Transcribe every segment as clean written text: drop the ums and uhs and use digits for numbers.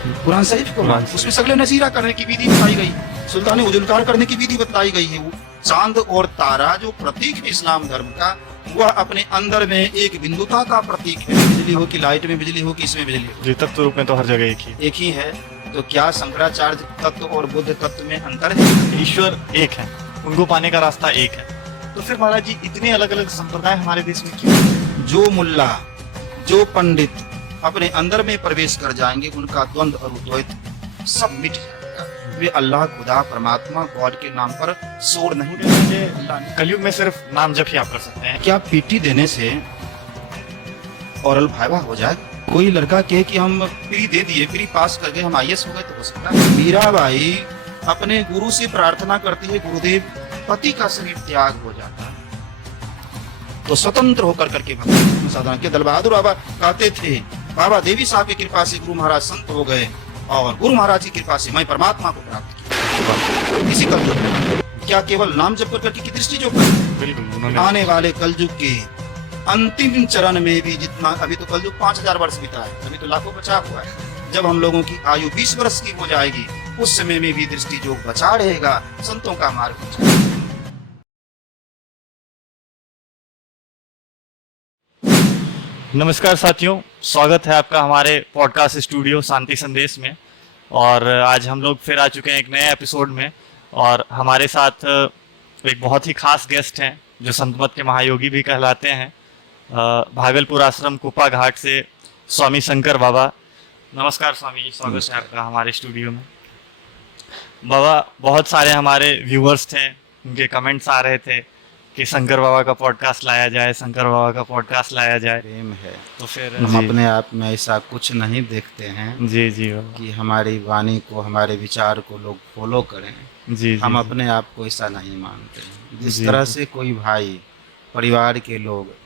कुरान शरीफ को उसमें सगले नसीरा करने की विधि बताई गई, सुल्तान उजुलकार करने की विधि बताई गई है। वो चांद और तारा जो प्रतीक है इस्लाम धर्म का, वह अपने अंदर में एक बिंदुता का प्रतीक है। बिजली हो कि लाइट में बिजली हो कि इसमें बिजली हो, जी, तत्व रूप में तो हर जगह एक ही है। तो क्या शंकराचार्य तत्व और बुद्ध तत्व में अंतर है? ईश्वर एक है, उनको पाने का रास्ता एक है। तो फिर महाराज जी इतने अलग अलग संप्रदाय हमारे देश में क्यों? जो मुल्ला, जो पंडित अपने अंदर में प्रवेश कर जाएंगे, उनका द्वंद्व और द्वैत सब मिट जाएगा। वे अल्लाह, खुदा, परमात्मा, गॉड के नाम पर शोर नहीं करेंगे। कलयुग में सिर्फ नाम जप ही आप कर सकते हैं। क्या पीटी देने से ओरल फायदा हो जाए? कोई लड़का कहे कि हम प्री दे दिए, प्री पास कर गए, हम IAS हो गए, तो हो सकता है। मीराबाई अपने गुरु से प्रार्थना करती है, गुरुदेव पति का शरीर त्याग हो जाता है तो स्वतंत्र होकर करके भक्ति साधना के। दल बहादुर बाबा कहते थे, बाबा देवी साहब की कृपा से गुरु महाराज संत हो गए और गुरु महाराज की कृपा से मैं परमात्मा को प्राप्त किया। इसी कलयुग में क्या केवल नाम जप करके की दृष्टि जो बिल्कुल आने वाले कलयुग के अंतिम चरण में भी, जितना अभी तो कलयुग 5000 वर्ष बीता है, अभी तो लाखों बचा हुआ है। जब हम लोगों की आयु 20 वर्ष की हो जाएगी, उस समय में भी दृष्टि जो बचा रहेगा, संतों का मार्ग बचा। नमस्कार साथियों, स्वागत है आपका हमारे पॉडकास्ट स्टूडियो शांति संदेश में। और आज हम लोग फिर आ चुके हैं एक नए एपिसोड में, और हमारे साथ एक बहुत ही खास गेस्ट हैं जो संत मत के महायोगी भी कहलाते हैं। भागलपुर आश्रम कुपा घाट से स्वामी शंकर बाबा। नमस्कार स्वामी जी, स्वागत है आपका हमारे स्टूडियो में। बाबा, बहुत सारे हमारे व्यूअर्स थे, उनके कमेंट्स आ रहे थे कि शंकर बाबा का पॉडकास्ट लाया जाए, शंकर बाबा का पॉडकास्ट लाया जाए। प्रेम है तो फिर हम अपने आप में ऐसा कुछ नहीं देखते हैं जी जी कि हमारी वाणी को, हमारे विचार को लोग फॉलो करें। जी हम जी, अपने आप को ऐसा नहीं मानते हैं। जिस जी, तरह जी। से कोई भाई, परिवार के लोग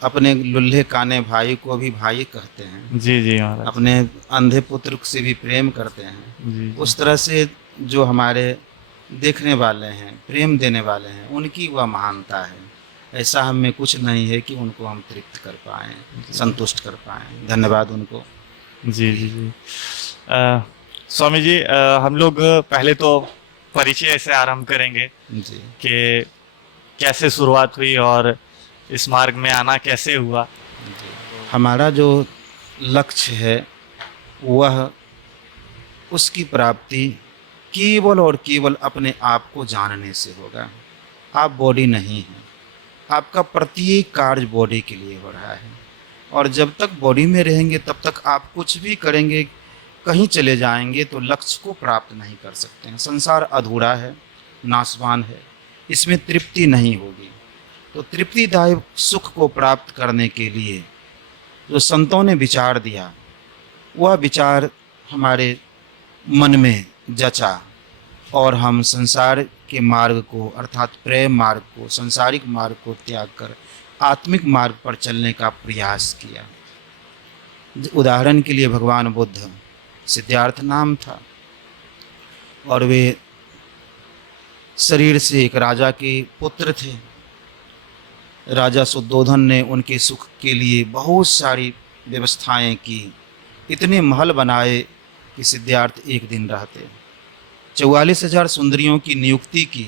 अपने लुल्हे काने भाई को भी भाई कहते हैं, जी जी महाराज, अपने अंधे पुत्र से भी प्रेम करते हैं, जी उस तरह से जो हमारे देखने वाले हैं, प्रेम देने वाले हैं, उनकी वह महानता है। ऐसा हम में कुछ नहीं है कि उनको हम तृप्त कर पाएँ, संतुष्ट कर पाएँ। धन्यवाद उनको। जी जी जी। स्वामी जी, हम लोग पहले तो परिचय से आरंभ करेंगे जी। कि कैसे शुरुआत हुई और इस मार्ग में आना कैसे हुआ। हमारा जो लक्ष्य है वह उसकी प्राप्ति केवल और केवल अपने आप को जानने से होगा। आप बॉडी नहीं हैं, आपका प्रत्येक कार्य बॉडी के लिए हो रहा है, और जब तक बॉडी में रहेंगे तब तक आप कुछ भी करेंगे, कहीं चले जाएंगे तो लक्ष्य को प्राप्त नहीं कर सकते हैं। संसार अधूरा है, नाशवान है, इसमें तृप्ति नहीं होगी। तो तृप्तिदायक सुख को प्राप्त करने के लिए जो संतों ने विचार दिया, वह विचार हमारे मन में जचा और हम संसार के मार्ग को, अर्थात प्रेम मार्ग को, सांसारिक मार्ग को त्याग कर आत्मिक मार्ग पर चलने का प्रयास किया। उदाहरण के लिए भगवान बुद्ध, सिद्धार्थ नाम था और वे शरीर से एक राजा के पुत्र थे। राजा शुद्धोधन ने उनके सुख के लिए बहुत सारी व्यवस्थाएं की, इतने महल बनाए कि सिद्धार्थ एक दिन रहते। 44,000 सुंदरियों की नियुक्ति की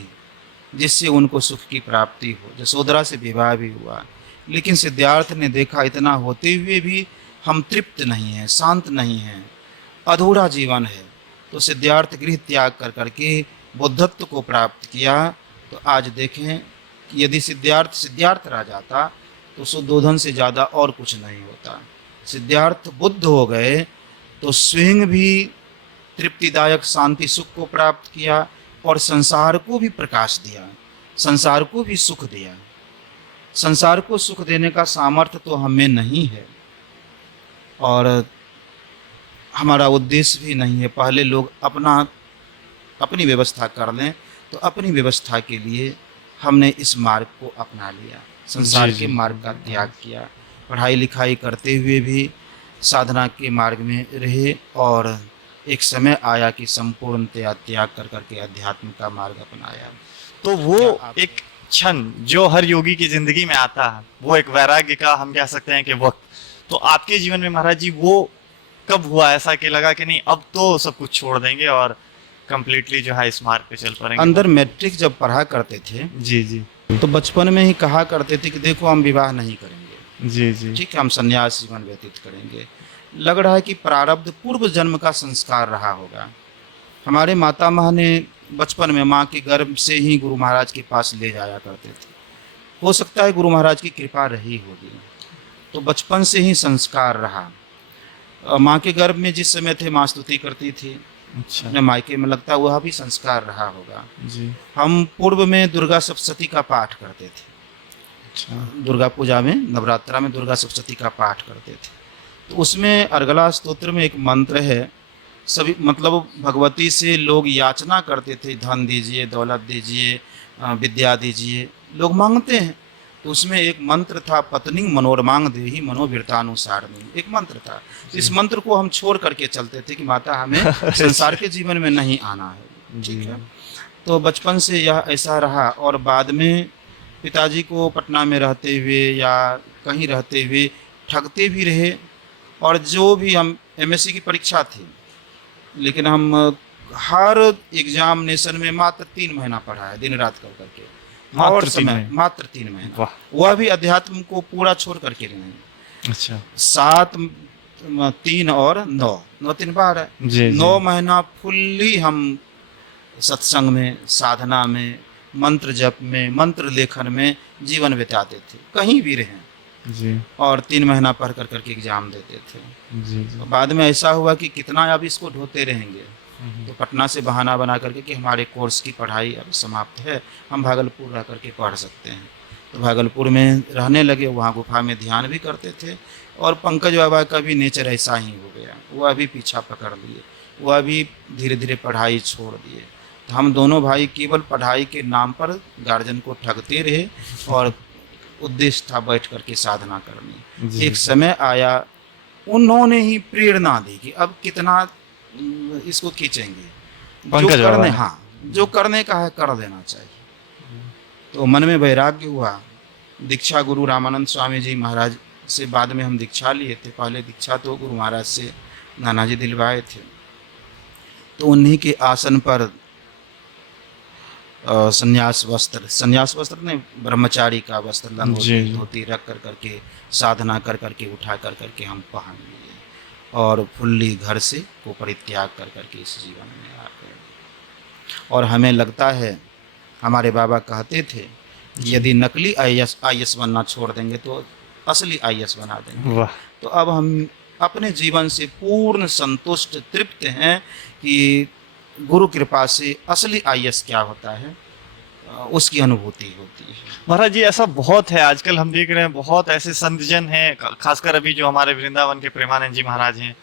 जिससे उनको सुख की प्राप्ति हो। यशोधरा से विवाह भी हुआ, लेकिन सिद्धार्थ ने देखा इतना होते हुए भी हम तृप्त नहीं हैं, शांत नहीं हैं, अधूरा जीवन है। तो सिद्धार्थ गृह त्याग कर करके बुद्धत्व को प्राप्त किया। तो आज देखें कि यदि सिद्धार्थ रह जाता तो शुद्धोधन से ज़्यादा और कुछ नहीं होता। सिद्धार्थ बुद्ध हो गए तो स्वयं भी तृप्तिदायक शांति सुख को प्राप्त किया और संसार को भी प्रकाश दिया, संसार को भी सुख दिया। संसार को सुख देने का सामर्थ्य तो हमें नहीं है और हमारा उद्देश्य भी नहीं है। पहले लोग अपनी व्यवस्था कर लें, तो अपनी व्यवस्था के लिए हमने इस मार्ग को अपना लिया, संसार के मार्ग का त्याग किया। पढ़ाई लिखाई करते हुए भी साधना के मार्ग में रहे और एक समय आया कि संपूर्णतया त्याग कर करके अध्यात्म का मार्ग अपनाया। तो वो एक क्षण जो हर योगी की जिंदगी में आता है, वो एक वैराग्य का हम कह सकते हैं कि वक्त। तो आपके जीवन में महाराज जी वो कब हुआ ऐसा कि लगा कि नहीं अब तो सब कुछ छोड़ देंगे और कंप्लीटली जो है इस मार्ग पे चल पड़ेंगे? अंदर मैट्रिक जब पढ़ा करते थे जी जी तो बचपन में ही कहा करते थे कि देखो हम विवाह नहीं करेंगे, जी जी ठीक है, हम संन्यास जीवन व्यतीत करेंगे। लग रहा है कि प्रारब्ध पूर्व जन्म का संस्कार रहा होगा। हमारे मातामह ने बचपन में माँ के गर्भ से ही गुरु महाराज के पास ले जाया करते थे। हो सकता है गुरु महाराज की कृपा रही होगी, तो बचपन से ही संस्कार रहा। माँ के गर्भ में जिस समय थे माँ स्तुति करती थी, अच्छा अपने मायके में लगता है वह भी संस्कार रहा होगा। जी हम पूर्व में दुर्गा सप्तशती का पाठ करते थे, अच्छा दुर्गा पूजा में नवरात्रा में दुर्गा सप्तशती का पाठ करते थे। तो उसमें अर्गला स्तोत्र में एक मंत्र है, सभी मतलब भगवती से लोग याचना करते थे, धन दीजिए, दौलत दीजिए, विद्या दीजिए, लोग मांगते हैं। तो उसमें एक मंत्र था, पत्नी मनोरमांग देहि मनोवृत्तानुसारिणी, एक मंत्र था। इस मंत्र को हम छोड़ करके चलते थे कि माता हमें संसार के जीवन में नहीं आना है, ठीक है। तो बचपन से यह ऐसा रहा और बाद में पिताजी को पटना में रहते हुए या कहीं रहते हुए ठगते भी रहे। और जो भी हम एमएससी की परीक्षा थी, लेकिन हम हर एग्जामिनेशन में मात्र 3 महीना पढ़ा है, दिन रात कर करके, मात्र और 3 समय महीने? मात्र 3 महीना, वाह वह भी अध्यात्म को पूरा छोड़ करके नहीं। अच्छा 7 3 और 9 9 3 12 जी 9 जी महीना फुल्ली हम सत्संग में, साधना में, मंत्र जप में, मंत्र लेखन में जीवन बिताते थे, कहीं भी रहें। जी और 3 महीना पढ़ कर करके एग्जाम देते थे। जी जी तो बाद में ऐसा हुआ कि कितना अब इसको ढोते रहेंगे, तो पटना से बहाना बना करके कि हमारे कोर्स की पढ़ाई अब समाप्त है, हम भागलपुर रह करके पढ़ सकते हैं। तो भागलपुर में रहने लगे, वहाँ गुफा में ध्यान भी करते थे। और पंकज बाबा का भी नेचर ऐसा ही हो गया, वह भी पीछा पकड़ लिए, वह भी धीरे धीरे पढ़ाई छोड़ दिए। तो हम दोनों भाई केवल पढ़ाई के नाम पर गार्जियन को ठगते रहे और उद्देश्य था बैठ करके साधना करनी। जी, एक समय आया, उन्होंने ही प्रेरणा दी कि अब कितना इसको खींचेंगे, जो पंकज बाबा करने, ने। हाँ जो करने का है कर देना चाहिए। तो मन में वैराग्य हुआ। दीक्षा गुरु रामानंद स्वामी जी महाराज से बाद में हम दीक्षा लिए थे। पहले दीक्षा तो गुरु महाराज से नानाजी दिलवाए थे। तो उन्हीं के आसन पर संन्यास वस्त्र ने ब्रह्मचारी का वस्त्र, जी, लंगोटी जी। धोती रख कर करके साधना कर करके उठा कर करके हम पहन लिए और फुल्ली घर से को परित्याग कर करके इस जीवन में आ गए। और हमें लगता है, हमारे बाबा कहते थे कि यदि नकली आईएएस बनना छोड़ देंगे तो असली आईएएस बना देंगे। वाह तो अब हम अपने जीवन से पूर्ण संतुष्ट तृप्त हैं कि गुरु कृपा से असली आईएएस क्या होता है, उसकी अनुभूति होती है। महाराज जी, ऐसा बहुत है आजकल हम देख रहे हैं, बहुत ऐसे संतजन हैं, खासकर अभी जो हमारे वृंदावन के प्रेमानंद जी महाराज हैं,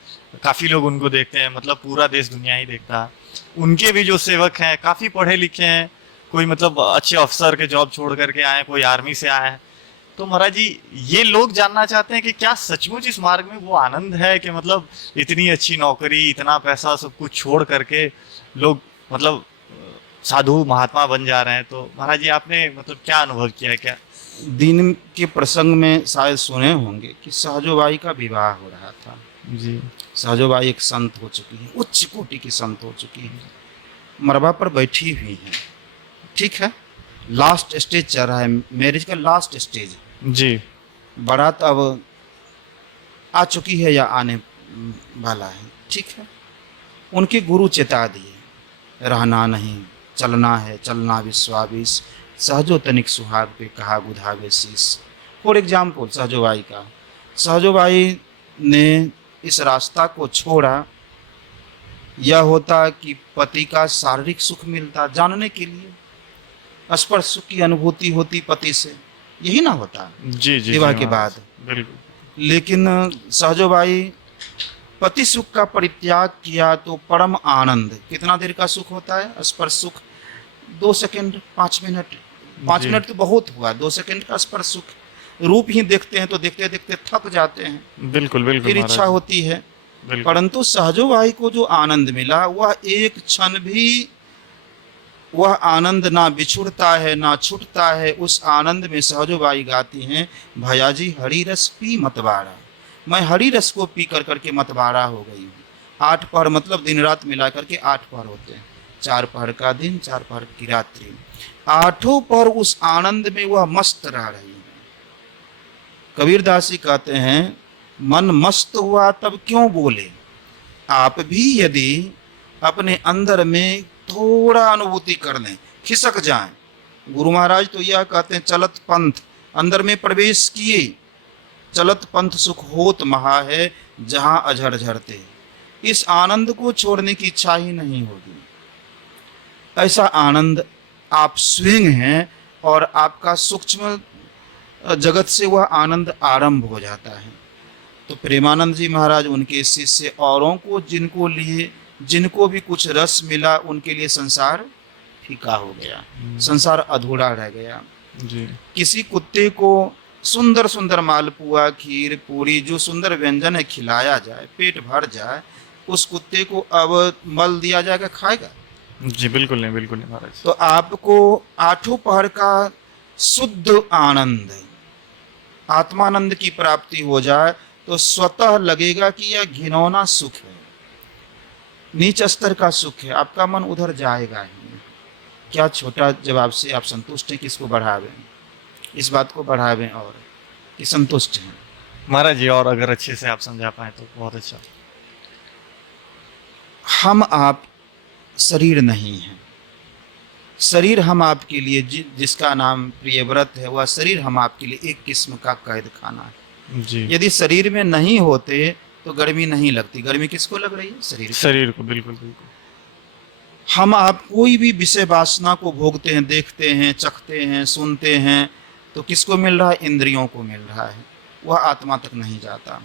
काफी लोग उनको देखते हैं, मतलब पूरा देश दुनिया ही देखता है। उनके भी जो सेवक हैं काफी पढ़े लिखे हैं, कोई मतलब अच्छे अफसर के जॉब छोड़ करके आए, कोई आर्मी से आए हैं। तो महाराज जी, ये लोग जानना चाहते हैं कि क्या सचमुच इस मार्ग में वो आनंद है कि मतलब इतनी अच्छी नौकरी, इतना पैसा, सब कुछ छोड़ करके लोग मतलब साधु महात्मा बन जा रहे हैं। तो महाराज जी, आपने मतलब क्या अनुभव किया है? क्या दिन के प्रसंग में शायद सुने होंगे कि सहजोबाई का विवाह हो रहा था। जी सहजोबाई एक संत हो चुकी है, उच्च कोटि की संत हो चुकी है, मरबा पर बैठी हुई हैं, ठीक है, लास्ट स्टेज चल रहा है, मैरिज का लास्ट स्टेज। जी बारात अब आ चुकी है या आने वाला है, ठीक है। उनके गुरु चेता दिए, रहना नहीं, चलना है, चलना विश्वाविश, सहजो तनिक सुहाग पे कहा गुधावे शीस। फॉर एग्जाम्पल सहजोबाई का, सहजोबाई ने इस रास्ता को छोड़ा, यह होता कि पति का शारीरिक सुख मिलता, जानने के लिए स्पर्श सुख की अनुभूति होती पति से, यही ना होता जी जी विवाह जी के महाराज, बाद। बिल्कुल। लेकिन सहजोबाई पति सुख का परित्याग किया तो परम आनंद, कितना देर का सुख होता है स्पर्श सुख, 2 सेकंड 5 मिनट, 5 जी। मिनट तो बहुत हुआ, 2 सेकंड का स्पर्श सुख। रूप ही देखते हैं तो देखते देखते थक जाते हैं, बिल्कुल बिल्कुल फिर महाराज इच्छा जी, होती है। बिल्कुल। परंतु सहजोबाई को जो आनंद मिला, वह एक क्षण भी वह आनंद ना बिछुड़ता है ना छूटता है। उस आनंद में सहजोबाई गाती हैं, भयाजी हरी रस पी मतवारा, मैं हरी रस को पी कर करके मतवारा हो गई हूँ। 8 पहर मतलब दिन रात मिला करके 8 पहर होते हैं। 4 पहर का दिन, 4 पहर की रात्रि, 8 पहर उस आनंद में वह मस्त रह रही है। कबीरदास जी कहते हैं, मन मस्त हुआ तब क्यों बोले, आप भी यदि अपने अंदर में थोड़ा अनुभूति कर लें, खिसक जाएं। गुरु महाराज तो यह कहते हैं, चलत पंथ अंदर में प्रवेश किए, चलत पंथ सुख होत महा है जहां अझर झरते। इस आनंद को छोड़ने की इच्छा ही नहीं होगी। ऐसा आनंद आप स्वयं हैं और आपका सूक्ष्म जगत से वह आनंद आरंभ हो जाता है। तो प्रेमानंद जी महाराज उनके शिष्य औरों को जिनको भी कुछ रस मिला, उनके लिए संसार फीका हो गया, संसार अधूरा रह गया जी। किसी कुत्ते को सुंदर सुंदर मालपुआ, खीर, पूरी, जो सुंदर व्यंजन है खिलाया जाए, पेट भर जाए, उस कुत्ते को अब मल दिया जाएगा, खाएगा? जी बिल्कुल नहीं, बिल्कुल नहीं महाराज। तो आपको 8 पहर का शुद्ध आनंद, आत्मानंद की प्राप्ति हो जाए तो स्वतः लगेगा कि यह घिनौना सुख है, नीच स्तर का सुख है, आपका मन उधर जाएगा ही। क्या छोटा जवाब से आप संतुष्ट हैं? किसको बढ़ावें, इस बात को बढ़ावें और कि संतुष्ट हैं? महाराज जी और अगर अच्छे से आप समझा पाए तो बहुत अच्छा। हम आप शरीर नहीं हैं। शरीर हम आपके लिए जिसका नाम प्रियव्रत है, वह शरीर हम आपके लिए एक किस्म का कैद खाना है जी। यदि शरीर में नहीं होते तो गर्मी नहीं लगती। गर्मी किसको लग रही है? शरीर को। बिल्कुल बिल्कुल। हम आप कोई भी विषय वासना को भोगते हैं, देखते हैं, चखते हैं, सुनते हैं, तो किसको मिल रहा है? इंद्रियों को मिल रहा है, वह आत्मा तक नहीं जाता।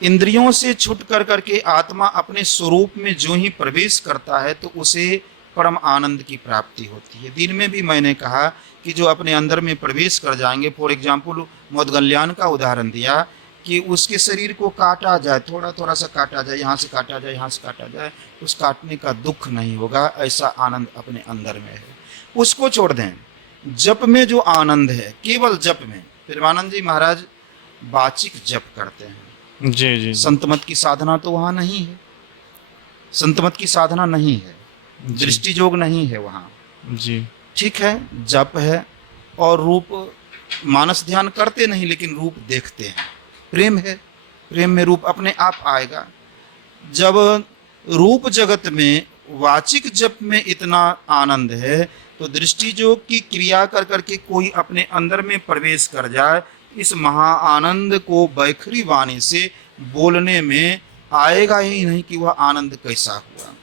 इंद्रियों से छूट कर करके आत्मा अपने स्वरूप में जो ही प्रवेश करता है तो उसे परम आनंद की प्राप्ति होती है। दिन में भी मैंने कहा कि जो अपने अंदर में प्रवेश कर जाएंगे, फॉर एग्जाम्पल मोदगल्यान का उदाहरण दिया कि उसके शरीर को काटा जाए, थोड़ा थोड़ा सा काटा जाए, यहाँ से काटा जाए, यहाँ से काटा जाए, उस काटने का दुख नहीं होगा। ऐसा आनंद अपने अंदर में है, उसको छोड़ दें। जप में जो आनंद है, केवल जप में, प्रेमानंद जी महाराज वाचिक जप करते हैं। जी जी। संतमत की साधना तो वहाँ नहीं है, संतमत की साधना नहीं है, दृष्टि योग नहीं है वहाँ। जी ठीक है, जप है और रूप मानस ध्यान करते नहीं, लेकिन रूप देखते हैं। प्रेम है, प्रेम में रूप अपने आप आएगा। जब रूप जगत में वाचिक जप में इतना आनंद है तो दृष्टि योग की क्रिया कर करके कोई अपने अंदर में प्रवेश कर जाए, इस महा आनंद को बैखरी वाणी से बोलने में आएगा ही नहीं कि वह आनंद कैसा हुआ।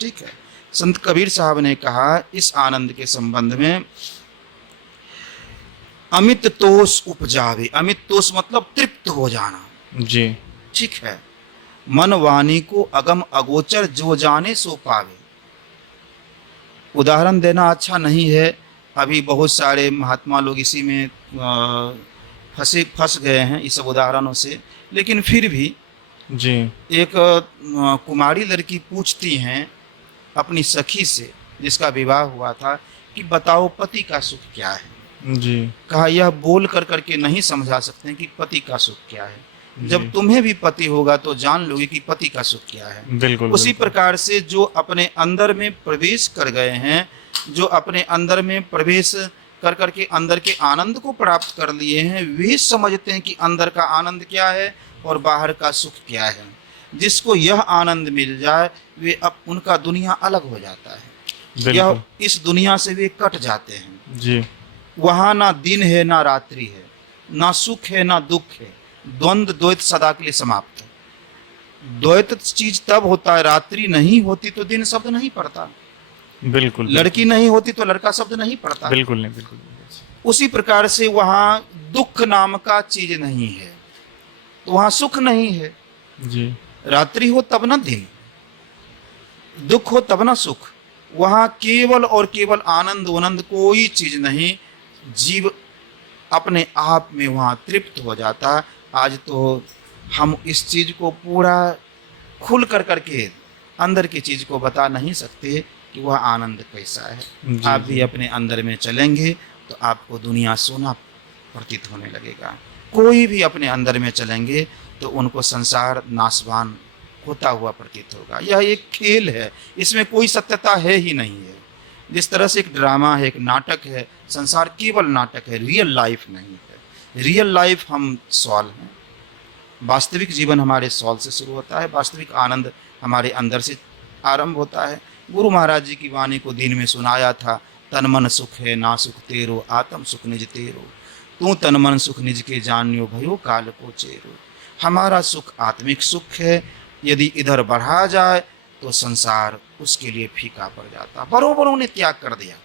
ठीक है, संत कबीर साहब ने कहा इस आनंद के संबंध में, अमित तोष उपजावे। अमित तोष मतलब तृप्त हो जाना। जी ठीक है, मन वाणी को अगम अगोचर जो जाने सो पावे। उदाहरण देना अच्छा नहीं है, अभी बहुत सारे महात्मा लोग इसी में फंस गए हैं इस सब उदाहरणों से, लेकिन फिर भी जी। एक कुमारी लड़की पूछती हैं अपनी सखी से जिसका विवाह हुआ था कि बताओ पति का सुख क्या है। जी। कहा यह बोल कर करके नहीं समझा सकते हैं कि पति का सुख क्या है, जब तुम्हें भी पति होगा तो जान लोगे कि पति का सुख क्या है। बिल्कुल। उसी प्रकार से जो अपने अंदर में प्रवेश कर गए हैं, जो अपने अंदर में प्रवेश कर करके अंदर के आनंद को प्राप्त कर लिए हैं, वे समझते हैं कि अंदर का आनंद क्या है और बाहर का सुख क्या है। जिसको यह आनंद मिल जाए वे अब उनका दुनिया अलग हो जाता है, यह इस दुनिया से वे कट जाते हैं। जी। वहाँ ना दिन है ना रात्रि है, ना सुख है ना दुख है, द्वंद्व द्वैत सदा के लिए समाप्त है। द्वैत चीज तब होता है, रात्रि नहीं होती तो दिन शब्द नहीं पड़ता, बिल्कुल। लड़की नहीं होती तो लड़का शब्द नहीं पड़ता। बिल्कुल नहीं, बिल्कुल। उसी प्रकार से वहाँ दुख नाम का चीज नहीं है तो वहाँ सुख नहीं है। जी। रात्रि हो तब ना दिन, दुख हो तब ना सुख, वहाँ केवल और केवल आनंद आनंद, कोई चीज नहीं। जीव अपने आप में वहाँ तृप्त हो जाता। आज तो हम इस चीज को पूरा खुल कर करके अंदर की चीज को बता नहीं सकते कि वह आनंद कैसा है। आप भी अपने अंदर में चलेंगे तो आपको दुनिया सोना प्रतीत होने लगेगा। कोई भी अपने अंदर में चलेंगे तो उनको संसार नाशवान होता हुआ प्रतीत होगा। यह एक खेल है, इसमें कोई सत्यता है ही नहीं है। जिस तरह से एक ड्रामा है, एक नाटक है, संसार केवल नाटक है, रियल लाइफ नहीं है। रियल लाइफ हम सॉल हैं, वास्तविक जीवन हमारे सॉल से शुरू होता है, वास्तविक आनंद हमारे अंदर से आरंभ होता है। गुरु महाराज जी की वाणी को दिन में सुनाया था, तन मन सुख है ना सुख तेरो, आत्म सुख निज तेरो, तू तन मन सुख निज के जानियो भयो काल को चेरो। हमारा सुख आत्मिक सुख है, यदि इधर बढ़ा जाए तो संसार उसके लिए फीका पड़ जाता। बड़ों बड़ों ने त्याग कर दिया,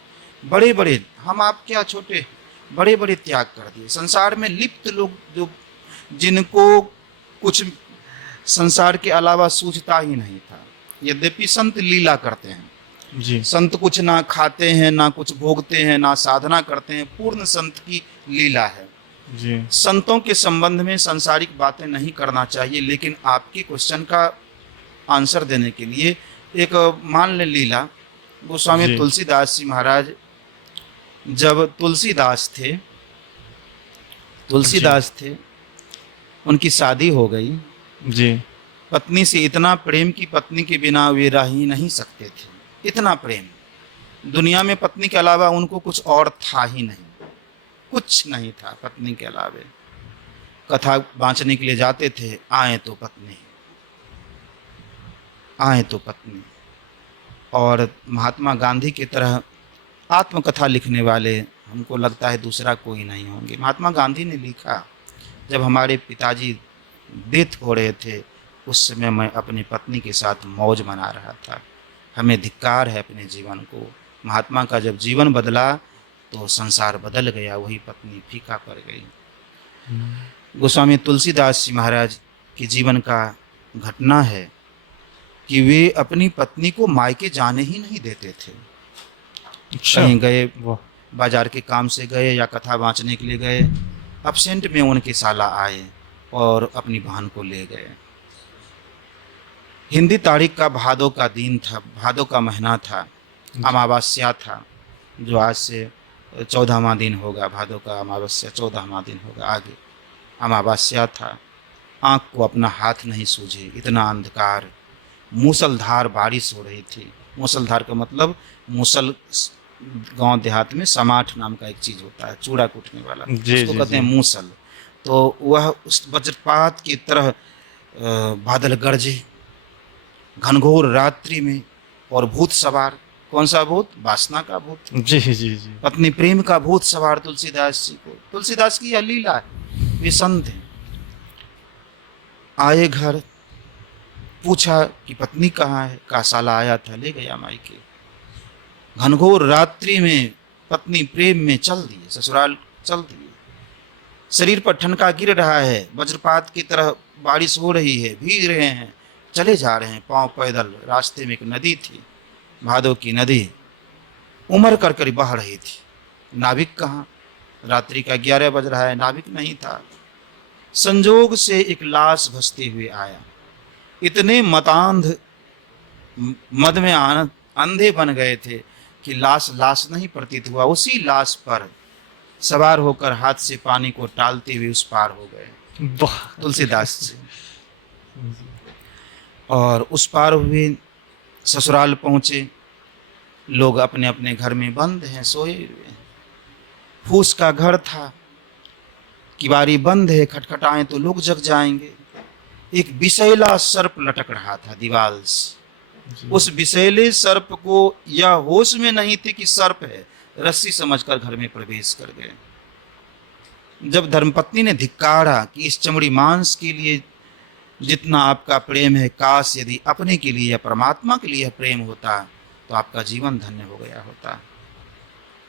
बड़े बड़े, हम आप क्या छोटे, बड़े बड़े त्याग कर दिए। संसार में लिप्त लोग, जो जिनको कुछ संसार के अलावा सूझता ही नहीं था। यद्यपि संत लीला करते हैं जी, संत कुछ ना खाते हैं, ना कुछ भोगते हैं, ना साधना करते हैं, पूर्ण संत की लीला है। जी, संतों के संबंध में सांसारिक बातें नहीं करना चाहिए। लेकिन आपके क्वेश्चन का आंसर देने के लिए एक मान ले लीला, गोस्वामी जी। तुलसीदास जी महाराज, जब तुलसीदास थे, उनकी शादी हो गई। जी, पत्नी से इतना प्रेम कि पत्नी के बिना वे रह ही नहीं सकते थे। इतना प्रेम, दुनिया में पत्नी के अलावा उनको कुछ और था ही नहीं, कुछ नहीं था पत्नी के अलावे। कथा बाँचने के लिए जाते थे, आए तो पत्नी, आए तो पत्नी। और महात्मा गांधी की तरह आत्मकथा लिखने वाले हमको लगता है दूसरा कोई नहीं होंगे। महात्मा गांधी ने लिखा, जब हमारे पिताजी डेथ हो रहे थे, उस समय मैं अपनी पत्नी के साथ मौज मना रहा था। हमें धिक्कार है अपने जीवन को। महात्मा का जब जीवन बदला तो संसार बदल गया, वही पत्नी फीका पड़ गई। गोस्वामी तुलसीदास जी महाराज के जीवन का घटना है कि वे अपनी पत्नी को मायके जाने ही नहीं देते थे। अच्छा, कहीं गए, वाह, बाजार के काम से गए या कथा बाँचने के लिए गए, अब्सेंट में उनके साला आए और अपनी बहन को ले गए। हिंदी तारीख का भादों का दिन था, भादों का महीना था, अमावस्या था, जो आज से 14वां दिन होगा। भादों का अमावस्या 14वां दिन होगा आगे। अमावस्या था, आँख को अपना हाथ नहीं सूझे, इतना अंधकार, मूसलधार बारिश हो रही थी। मूसलधार का मतलब, मूसल गांव देहात में समाठ नाम का एक चीज़ होता है, चूड़ा कूटने वाला, जी, उसको जी, कहते हैं जी। मूसल। तो वह उस वज्रपात की तरह बादल गरजे घनघोर रात्रि में, और भूत सवार। कौन सा भूत? वासना का भूत, जी, जी, जी, पत्नी प्रेम का भूत सवार तुलसीदास जी को। तुलसीदास की यह लीला है। वे संत हैं, आए घर, पूछा कि पत्नी कहाँ है? का साला आया था, ले गया मायके। घनघोर रात्रि में पत्नी प्रेम में चल दिए, ससुराल चल दिए। शरीर पर ठनका गिर रहा है, वज्रपात की तरह बारिश हो रही है, भीग रहे हैं, चले जा रहे हैं पांव पैदल। रास्ते में एक नदी थी, भादों की नदी, उमड़ कर कर बह रही थी। नाविक कहाँ? रात्रि का 11 बज रहा है, नाविक नहीं था। संजोग से एक लाश भसते हुए आया। इतने मतांध, मद में अंधे बन गए थे कि लाश लाश नहीं प्रतीत हुआ। उसी लाश पर सवार होकर हाथ से पानी को टालते हुए उस पार हो गए वाह, तुलसीदास जी। और उस पार हुए, ससुराल पहुँचे। लोग अपने अपने घर में बंद हैं, सोए हुए हैं। फूस का घर था, किवारी बंद है, खटखटाएं तो लोग जग जाएंगे। एक विषैला सर्प लटक रहा था दीवार से। उस विषैले सर्प को यह होश में नहीं थी कि सर्प है, रस्सी समझकर घर में प्रवेश कर गए। जब धर्मपत्नी ने धिक्कारा कि इस चमड़ी मांस के लिए जितना आपका प्रेम है, काश यदि अपने के लिए या परमात्मा के लिए प्रेम होता तो आपका जीवन धन्य हो गया होता।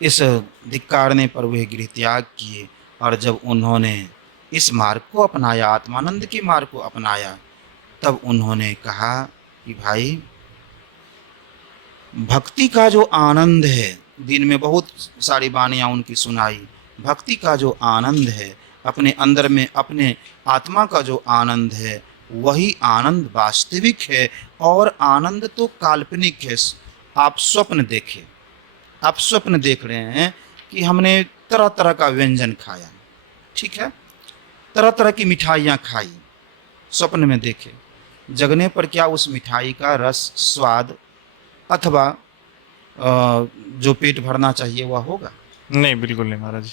इस धिक्कारने पर वह गृह त्याग किए, और जब उन्होंने इस मार्ग को अपनाया, आत्मानंद के मार्ग को अपनाया, तब उन्होंने कहा कि भाई, भक्ति का जो आनंद है, दिन में बहुत सारी वाणियाँ उनकी सुनाई, भक्ति का जो आनंद है, अपने अंदर में अपने आत्मा का जो आनंद है, वही आनंद वास्तविक है। और आनंद तो काल्पनिक है। आप स्वप्न देखें, आप स्वप्न देख रहे हैं कि हमने तरह तरह का व्यंजन खाया, ठीक है, तरह तरह की मिठाइयाँ खाई, स्वप्न में देखे, जगने पर क्या उस मिठाई का रस, स्वाद अथवा जो पेट भरना चाहिए वह होगा? नहीं, बिल्कुल नहीं महाराज।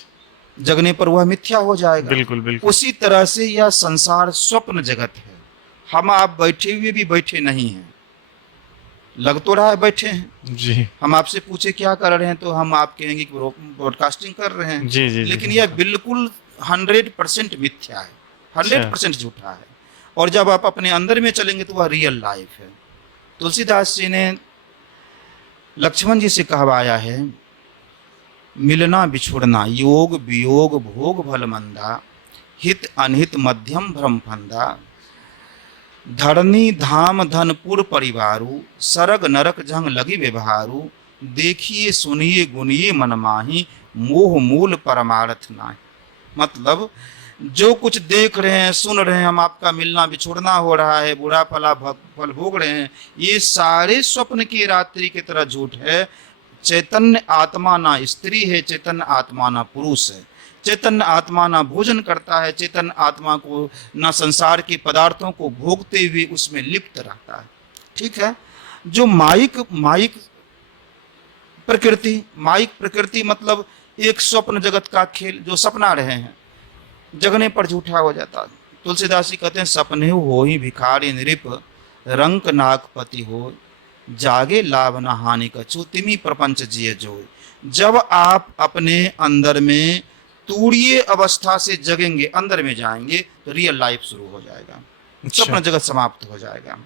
जगने पर वह मिथ्या हो जाएगा। बिल्कुल बिल्कुल। उसी तरह से यह संसार स्वप्न जगत है। हम आप बैठे हुए भी बैठे नहीं हैं, लग तो रहा है बैठे हैं। जी हम आपसे पूछे क्या कर रहे हैं तो हम आप कहेंगे कि ब्रॉडकास्टिंग कर रहे हैं। जी जी। लेकिन जी, यह बिल्कुल 100% मिथ्या है, 100% झूठा है। और जब आप अपने अंदर में चलेंगे तो वह रियल लाइफ है। तुलसीदास जी ने लक्ष्मण जी से कहवाया है, मिलना बिछुड़ना योग वियोग भोग भल मंदा, हित अनहित मध्यम भ्रम फंदा, धरनी धाम धनपुर परिवारू, सरग नरक जंग लगी व्यवहारू, देखिए सुनिए गुनिए मन माही, मोह मूल परमार्थ नाही। मतलब जो कुछ देख रहे हैं, सुन रहे हैं, हम आपका मिलना बिछुड़ना हो रहा है, बुरा फल भोग रहे हैं, ये सारे स्वप्न की रात्रि की तरह झूठ है। चैतन्य आत्मा ना स्त्री है, चैतन्य आत्मा ना पुरुष है। चैतन्य आत्मा ना भोजन करता है, चैतन्य आत्मा को ना संसार के पदार्थों को भोगते हुए उसमें लिप्त रहता है। ठीक है। जो माइक प्रकृति मतलब एक स्वप्न जगत का खेल, जो सपना रहे हैं, जगने पर झूठा हो जाता है। तुलसीदास जी कहते हैं, सपने हो ही भिखारी नृप, रंक नागपति हो, जागे लाभ न हानि कछु, तिमी प्रपंच जिये जो। जब आप अपने अंदर में तूड़ीय अवस्था से जगेंगे, अंदर में जाएंगे, तो रियल लाइफ शुरू हो जाएगा। स्वप्न जगत समाप्त हो जाएगा।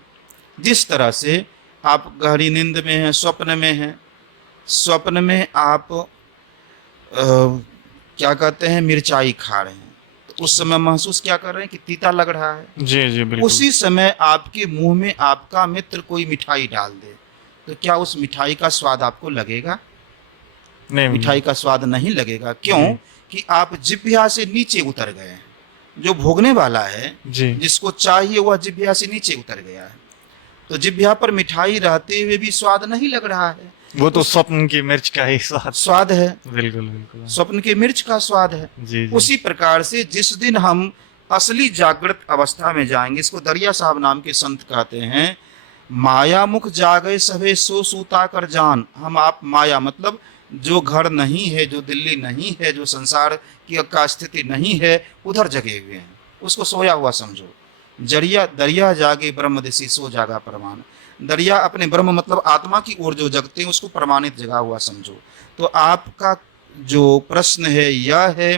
जिस तरह से आप गहरी नींद में हैं, स्वप्न में हैं, स्वप्न में आप क्या कहते हैं, मिर्चाई खा रहे हैं, तो उस समय महसूस क्या कर रहे हैं कि तीता लग रहा है। जी जी बिल्कुल। उसी समय आपके मुंह में आपका मित्र कोई मिठाई डाल दे, तो क्या उस मिठाई का स्वाद आपको लगेगा? नहीं, मिठाई का स्वाद नहीं लगेगा। क्यों? कि आप जिह्वा से नीचे उतर गए हैं। जो भोगने वाला है, जिसको चाहिए, वह जिह्वा से नीचे उतर गया है। तो जिह्वा पर मिठाई रहते हुए भी स्वाद नहीं लग रहा है। वो तो स्वप्न की मिर्च का ही स्वाद है। बिल्कुल बिल्कुल, स्वप्न की मिर्च का स्वाद है। जी। उसी प्रकार से जिस दिन हम असली जागृत अवस्था में जाएंगे, इसको दरिया साहब नाम के संत कहते हैं, माया मुख जागे सभे सो सूता कर जान। हम आप माया मतलब जो घर नहीं है, जो दिल्ली नहीं है, जो संसार की का स्थिति नहीं है, उधर जगे हुए हैं, उसको सोया हुआ समझो। दरिया जागे ब्रह्म दिशि सो जागा प्रमाण। दरिया अपने ब्रह्म मतलब आत्मा की ओर जो जगते हैं, उसको प्रमाणित जगा हुआ समझो। तो आपका जो प्रश्न है यह है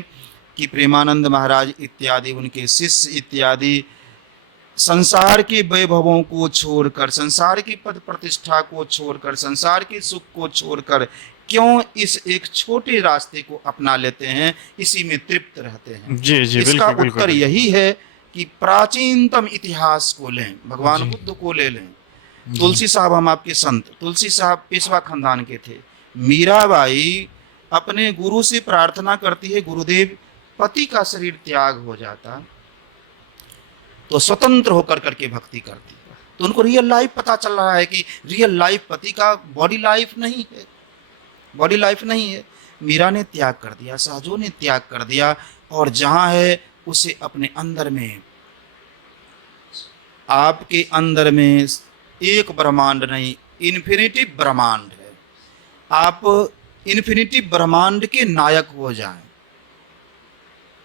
कि प्रेमानंद महाराज इत्यादि, उनके शिष्य इत्यादि संसार के वैभवों को छोड़कर, संसार की पद प्रतिष्ठा को छोड़कर, संसार के सुख को छोड़कर क्यों इस एक छोटे रास्ते को अपना लेते हैं, इसी में तृप्त रहते हैं। जी जी, इसका बिल्कुल, उत्तर बिल्कुल। यही है कि प्राचीनतम इतिहास को लें, भगवान बुद्ध को ले लें। तुलसी साहब, हम आपके संत तुलसी साहब पेशवा खानदान के थे। मीराबाई अपने गुरु से प्रार्थना करती है, गुरुदेव पति का शरीर त्याग हो जाता तो स्वतंत्र होकर करके भक्ति करती। तो उनको रियल लाइफ पता चल रहा है कि रियल लाइफ पति का बॉडी लाइफ नहीं है, बॉडी लाइफ नहीं है। मीरा ने त्याग कर दिया, सहजों ने त्याग कर दिया, और जहां है उसे अपने अंदर में, आपके अंदर में एक ब्रह्मांड नहीं, इन्फिनिटी ब्रह्मांड है। आप इन्फिनिटी ब्रह्मांड के नायक हो जाएं,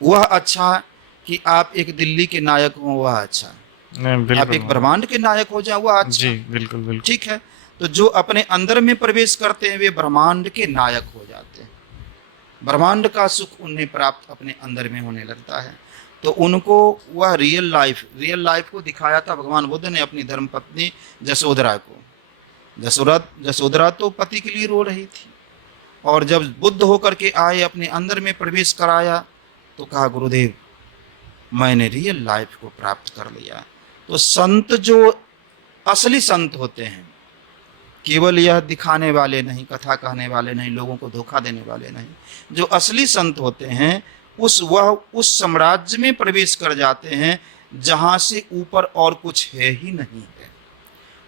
वह अच्छा कि आप एक दिल्ली के नायक हो, वह अच्छा। आप एक ब्रह्मांड के नायक हो जाए, वह अच्छा। जी बिल्कुल बिल्कुल, ठीक है। तो जो अपने अंदर में प्रवेश करते हैं, वे ब्रह्मांड के नायक हो जाते हैं। ब्रह्मांड का सुख उन्हें प्राप्त अपने अंदर में होने लगता है। तो उनको वह रियल लाइफ को दिखाया था भगवान बुद्ध ने अपनी धर्मपत्नी जसोदरा को। जसोदरा तो पति के लिए रो रही थी, और जब बुद्ध होकर के आए, अपने अंदर में प्रवेश कराया, तो कहा, गुरुदेव मैंने रियल लाइफ को प्राप्त कर लिया। तो संत जो असली संत होते हैं, केवल यह दिखाने वाले नहीं, कथा कहने वाले नहीं, लोगों को धोखा देने वाले नहीं, जो असली संत होते हैं वह उस साम्राज्य में प्रवेश कर जाते हैं जहां से ऊपर और कुछ है ही नहीं है।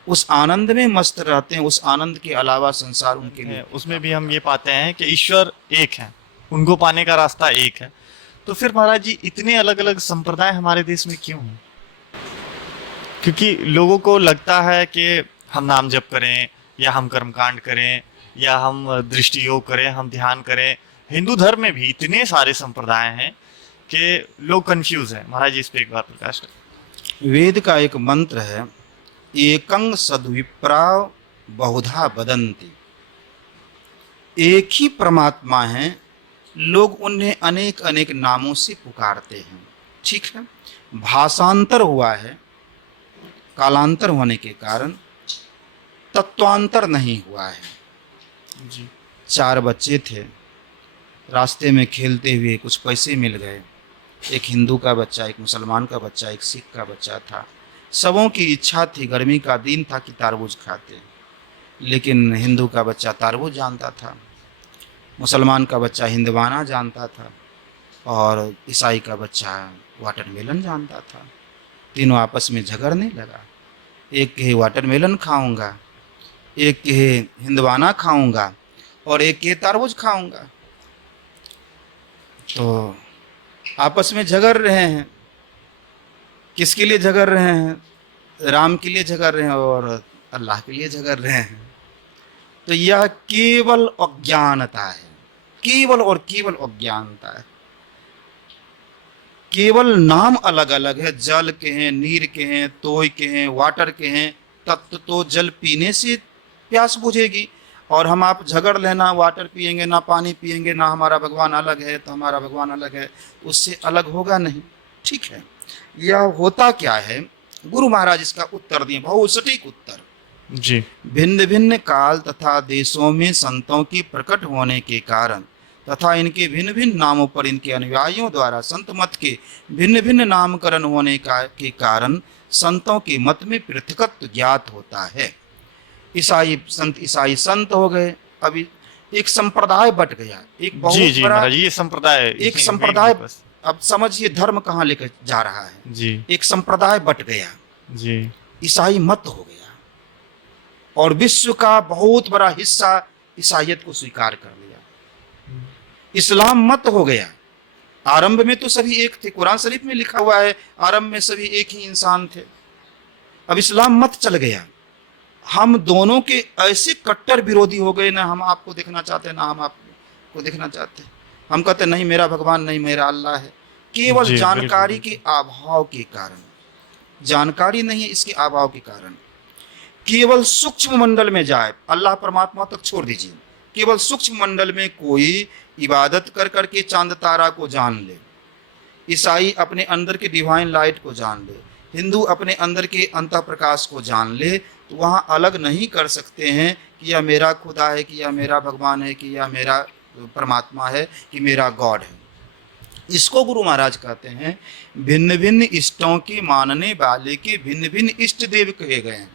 उस आनंद में मस्त रहते हैं, उस आनंद के अलावा संसार उनके लिए। उसमें भी हम ये पाते हैं कि ईश्वर एक है, उनको पाने का रास्ता एक है। तो फिर महाराज जी इतने अलग अलग संप्रदाय हमारे देश में क्यों हैं? क्योंकि लोगों को लगता है कि हम नाम जप करें या हम कर्मकांड करें या हम दृष्टि योग करें, हम ध्यान करें। हिंदू धर्म में भी इतने सारे संप्रदाय हैं कि लोग कंफ्यूज हैं। महाराज जी इस पे एक बार प्रकाश करें। वेद का एक मंत्र है, एकं सद्विप्रा बहुधा वदन्ति। एक ही परमात्मा है, लोग उन्हें अनेक अनेक नामों से पुकारते हैं। ठीक है, भाषांतर हुआ है, कालांतर होने के कारण तत्वांतर नहीं हुआ है। जी 4 बच्चे थे, रास्ते में खेलते हुए कुछ पैसे मिल गए। एक हिंदू का बच्चा, एक मुसलमान का बच्चा, एक सिख का बच्चा था। सबों की इच्छा थी, गर्मी का दिन था, कि तारबूज खाते, लेकिन हिंदू का बच्चा तारबूज जानता था, मुसलमान का बच्चा हिंदवाना जानता था, और ईसाई का बच्चा वाटरमेलन जानता था। तीनों आपस में झगड़ने लगा। एक कहे वाटरमेलन खाऊंगा, एक कहे हिंदवाना खाऊंगा, और एक कहे तारबूज खाऊंगा। तो आपस में झगड़ रहे हैं। किसके लिए झगड़ रहे हैं? राम के लिए झगड़ रहे हैं और अल्लाह के लिए झगड़ रहे हैं। तो यह केवल अज्ञानता है, केवल और केवल अज्ञानता है। केवल नाम अलग अलग है, जल के हैं, नीर के हैं, तोय के हैं, वाटर के हैं। तत्व तो जल पीने से प्यास बुझेगी, और हम आप झगड़ लेना, वाटर पिएंगे ना पानी पिएंगे ना, हमारा भगवान अलग है तो हमारा भगवान अलग है, उससे अलग होगा नहीं। ठीक है, यह होता क्या है? गुरु महाराज इसका उत्तर दिए, बहुत सटीक उत्तर। जी भिन्न भिन्न काल तथा देशों में संतों की प्रकट होने के कारण तथा इनके भिन्न भिन्न नामों पर इनके अनुयायियों द्वारा संत मत के भिन्न भिन्न नामकरण होने के कारण संतों के मत में पृथकत्व ज्ञात होता है। ईसाई संत हो गए, अभी एक संप्रदाय बट गया, एक बहुत जी बड़ा महाराज, ये संप्रदाय, एक संप्रदाय। अब समझिए धर्म कहाँ लेकर जा रहा है। जी एक संप्रदाय बट गया, जी ईसाई मत हो गया, और विश्व का बहुत बड़ा हिस्सा ईसाइयत को स्वीकार कर लिया। इस्लाम मत हो गया। आरंभ में तो सभी एक थे, कुरान शरीफ में लिखा हुआ है आरंभ में सभी एक ही इंसान थे। अब इस्लाम मत चल गया। हम दोनों के ऐसे कट्टर विरोधी हो गए, ना हम आपको देखना चाहते ना हम आपको देखना चाहते। हम कहते नहीं मेरा भगवान नहीं, मेरा अल्लाह है। केवल जानकारी के अभाव के कारण, जानकारी नहीं है, इसके अभाव के कारण केवल सूक्ष्म मंडल में जाए, अल्लाह परमात्मा तक छोड़ दीजिए, केवल सूक्ष्म मंडल में कोई इबादत कर करके चांद तारा को जान ले, ईसाई अपने अंदर के डिवाइन लाइट को जान ले, हिंदू अपने अंदर के अंतः प्रकाश को जान ले, तो वहाँ अलग नहीं कर सकते हैं कि यह मेरा खुदा है, कि यह मेरा भगवान है, कि यह मेरा परमात्मा है, कि मेरा गॉड है। इसको गुरु महाराज कहते हैं भिन्न भिन्न इष्टों के मानने वाले के भिन्न भिन्न इष्ट देव कहे गए हैं।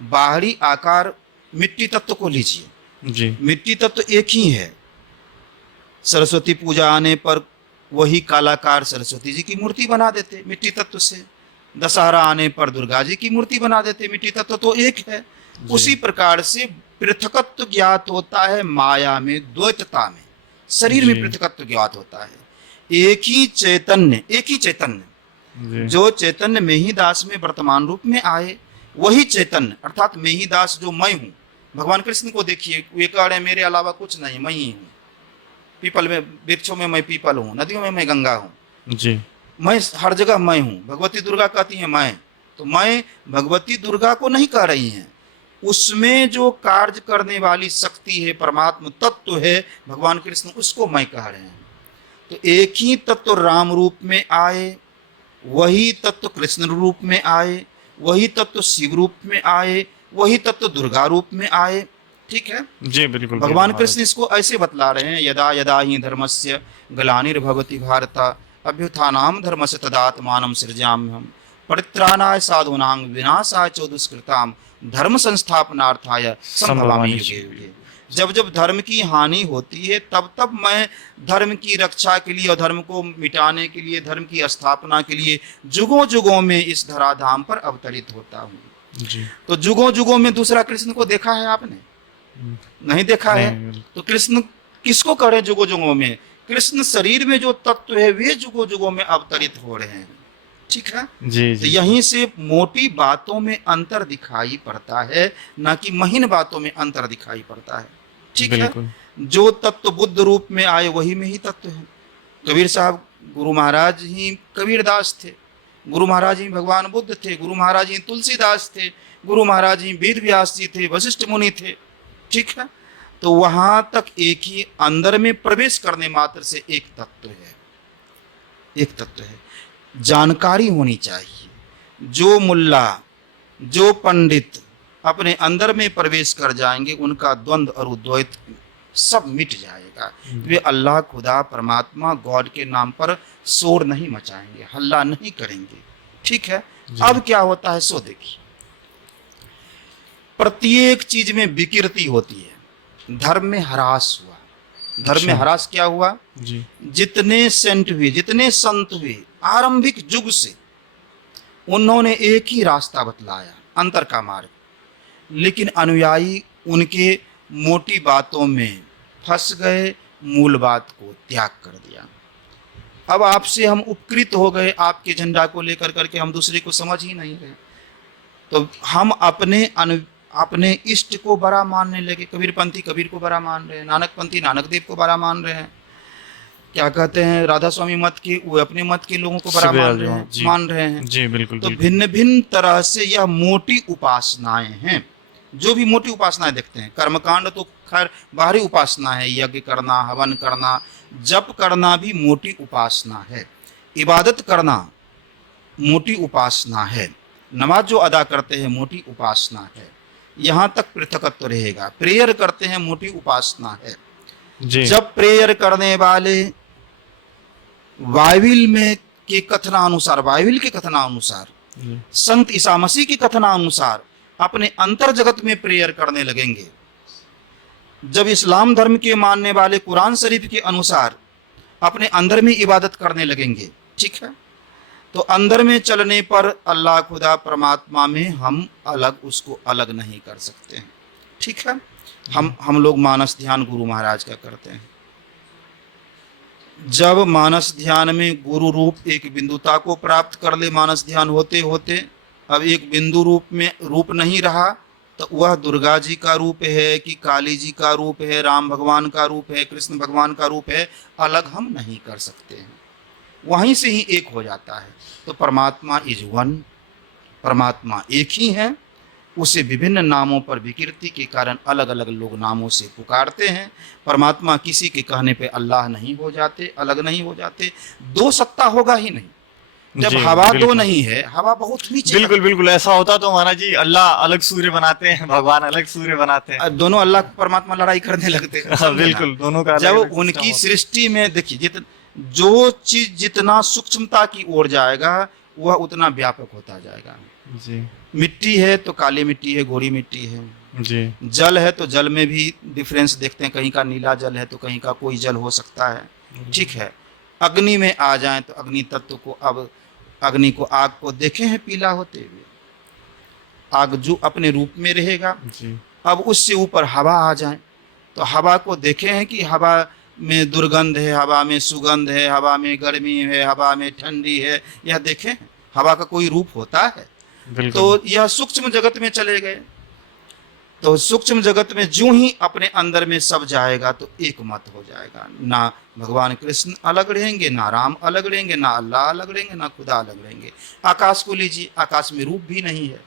बाहरी आकार मिट्टी तत्व को लीजिए जी, मिट्टी तत्व एक ही है। सरस्वती पूजा आने पर वही कलाकार सरस्वती जी की मूर्ति बना देते मिट्टी तत्व से। दशहरा आने पर दुर्गा जी की मूर्ति बना देते, मिट्टी तत्व तो एक है। उसी प्रकार से पृथकत्व ज्ञात होता है माया में, द्वैतता में, शरीर में पृथकत्व ज्ञात होता है। एक ही चैतन्य जो चैतन्य मेहीदास में वर्तमान रूप में आए, वही चैतन्य अर्थात मेहीदास जो मैं हूँ। भगवान कृष्ण को देखिए, वे कह रहे मेरे अलावा कुछ नहीं, मैं ही हूँ। पीपल में, वृक्षों में मैं पीपल हूँ, नदियों में मैं गंगा हूँ जी, मैं हर जगह मैं हूँ। भगवती दुर्गा कहती है मैं, तो मैं भगवती दुर्गा को नहीं कह रही हैं, उसमें जो कार्य करने वाली शक्ति है, परमात्मा तत्व है भगवान कृष्ण, उसको मैं कह रहे हैं। तो एक ही तत्व राम रूप में आए, वही तत्व कृष्ण रूप में आए, वही तत्व शिव रूप में आए, वही तत्व दुर्गा रूप में आए। ठीक है जी, बिल्कुल। भगवान कृष्ण इसको ऐसे बतला रहे हैं, यदा यदा ही धर्मस्य ग्लानिर्भवति भारत अभ्युत्थानाम धर्मस्य तदात्मानं सृजाम्यहम् परित्राणाय साधूनां विनाशाय च दुष्कृतां धर्म संस्थापनार्थाय संभवामि युगे युगे। जब जब धर्म की हानि होती है तब तब मैं धर्म की रक्षा के लिए और धर्म को मिटाने के लिए, धर्म की स्थापना के लिए जुगों जुगों में इस धराधाम पर अवतरित होता हूँ। तो जुगों जुगों में दूसरा कृष्ण को देखा है आपने? नहीं देखा है। तो कृष्ण किसको कह रहे हैं जुगों जुगों में? कृष्ण शरीर में जो तत्व है वे जुगों जुगों में अवतरित हो रहे हैं। ठीक है, जी तो जी यहीं से मोटी बातों में अंतर दिखाई पड़ता है, ना कि महीन बातों में अंतर दिखाई पड़ता है। ठीक है, बिल्कुल। जो तत्व बुद्ध रूप में आए वही में ही तत्व है। कबीर साहब, गुरु महाराज ही कबीरदास थे, गुरु महाराज ही भगवान बुद्ध थे, गुरु महाराज ही तुलसीदास थे, गुरु महाराज ही वेद व्यास जी थे, वशिष्ठ मुनि थे। ठीक है, तो वहां तक एक ही अंदर में प्रवेश करने मात्र से एक तत्व है, एक तत्व है। जानकारी होनी चाहिए। जो मुल्ला, जो पंडित अपने अंदर में प्रवेश कर जाएंगे उनका द्वंद्व और द्वैत सब मिट जाएगा। वे अल्लाह, खुदा, परमात्मा, गॉड के नाम पर शोर नहीं मचाएंगे, हल्ला नहीं करेंगे। ठीक है, अब क्या होता है सो देखिए। प्रत्येक चीज में विकृति होती है। धर्म में ह्रास हुआ, धर्म में ह्रास क्या हुआ जी जितने सेंट हुए, जितने संत हुए आरंभिक युग से, उन्होंने एक ही रास्ता बतलाया, अंतर का मार्ग, लेकिन अनुयायी उनके मोटी बातों में फंस गए, मूल बात को त्याग कर दिया। अब आपसे हम उपकृत हो गए, आपके झंडा को लेकर करके हम दूसरे को समझ ही नहीं रहे, तो हम अपने इष्ट को बड़ा मानने लगे। कबीरपंथी कबीर को बड़ा मान रहे हैं, नानकपंथी नानक देव को बड़ा मान रहे हैं, क्या कहते हैं राधा स्वामी मत के, वो अपने मत के लोगों को बड़ा मान रहे हैं। जी बिल्कुल। तो भिन्न भिन्न तरह से यह मोटी उपासनाएं हैं। जो भी मोटी उपासनाएं देखते हैं, कर्मकांड तो खैर बाहरी उपासना है, यज्ञ करना, हवन करना, जप करना भी मोटी उपासना है, इबादत करना मोटी उपासना है, नमाज जो अदा करते हैं मोटी उपासना है। यहाँ तक पृथकत्व रहेगा। प्रेयर करते हैं मोटी उपासना है। जी जब प्रेयर करने वाले बाइबिल में के कथनानुसार, बाइबिल के कथनानुसार, संत ईसा मसीह के कथनानुसार अपने अंतर जगत में प्रेयर करने लगेंगे, जब इस्लाम धर्म के मानने वाले कुरान शरीफ के अनुसार अपने अंदर में इबादत करने लगेंगे, ठीक है, तो अंदर में चलने पर अल्लाह, खुदा, परमात्मा में हम अलग, उसको अलग नहीं कर सकते हैं। ठीक है, हम लोग मानस ध्यान गुरु महाराज का करते हैं। जब मानस ध्यान में गुरु रूप एक बिंदुता को प्राप्त कर ले, मानस ध्यान होते होते अब एक बिंदु रूप में रूप नहीं रहा, तो वह दुर्गा जी का रूप है कि काली जी का रूप है, राम भगवान का रूप है, कृष्ण भगवान का रूप है, अलग हम नहीं कर सकते हैं, वहीं से ही एक हो जाता है। तो परमात्मा इज वन, परमात्मा एक ही है। उसे विभिन्न नामों पर विकृति के कारण अलग अलग लोग नामों से पुकारते हैं। परमात्मा किसी के कहने पे अल्लाह नहीं हो जाते, अलग नहीं हो जाते। दो सत्ता होगा ही नहीं। जब हवा दो नहीं है, हवा बहुत नीचे, बिल्कुल बिल्कुल ऐसा होता तो महाराज जी अल्लाह अलग सूर्य बनाते हैं, भगवान अलग सूर्य बनाते हैं, दोनों अल्लाह परमात्मा लड़ाई करने लगते हैं। बिल्कुल, दोनों का जब उनकी सृष्टि में देखिए, जो चीज जितना सूक्ष्मता की ओर जाएगा वह उतना व्यापक होता जाएगा। जी, मिट्टी है तो काली मिट्टी है, गोरी मिट्टी है जी, जल है तो जल में भी डिफरेंस देखते हैं, कहीं का नीला जल है तो कहीं का कोई जल हो सकता है। ठीक है, अग्नि में आ जाएं तो अग्नि तत्व को, अब अग्नि को, आग को देखे हैं पीला होते हुए, आग जो अपने रूप में रहेगा। जी, अब उससे ऊपर हवा आ जाए तो हवा को देखे हैं कि हवा में दुर्गंध है, हवा में सुगंध है, हवा में गर्मी है, हवा में ठंडी है, यह देखें, हवा का कोई रूप होता है। तो यह सूक्ष्म जगत में चले गए, तो सूक्ष्म जगत में जो ही अपने अंदर में सब जाएगा तो एक मत हो जाएगा। ना भगवान कृष्ण अलग रहेंगे, ना राम अलग रहेंगे, ना अल्लाह अलग रहेंगे, ना खुदा अलग रहेंगे। आकाश को लीजिए, आकाश में रूप भी नहीं है,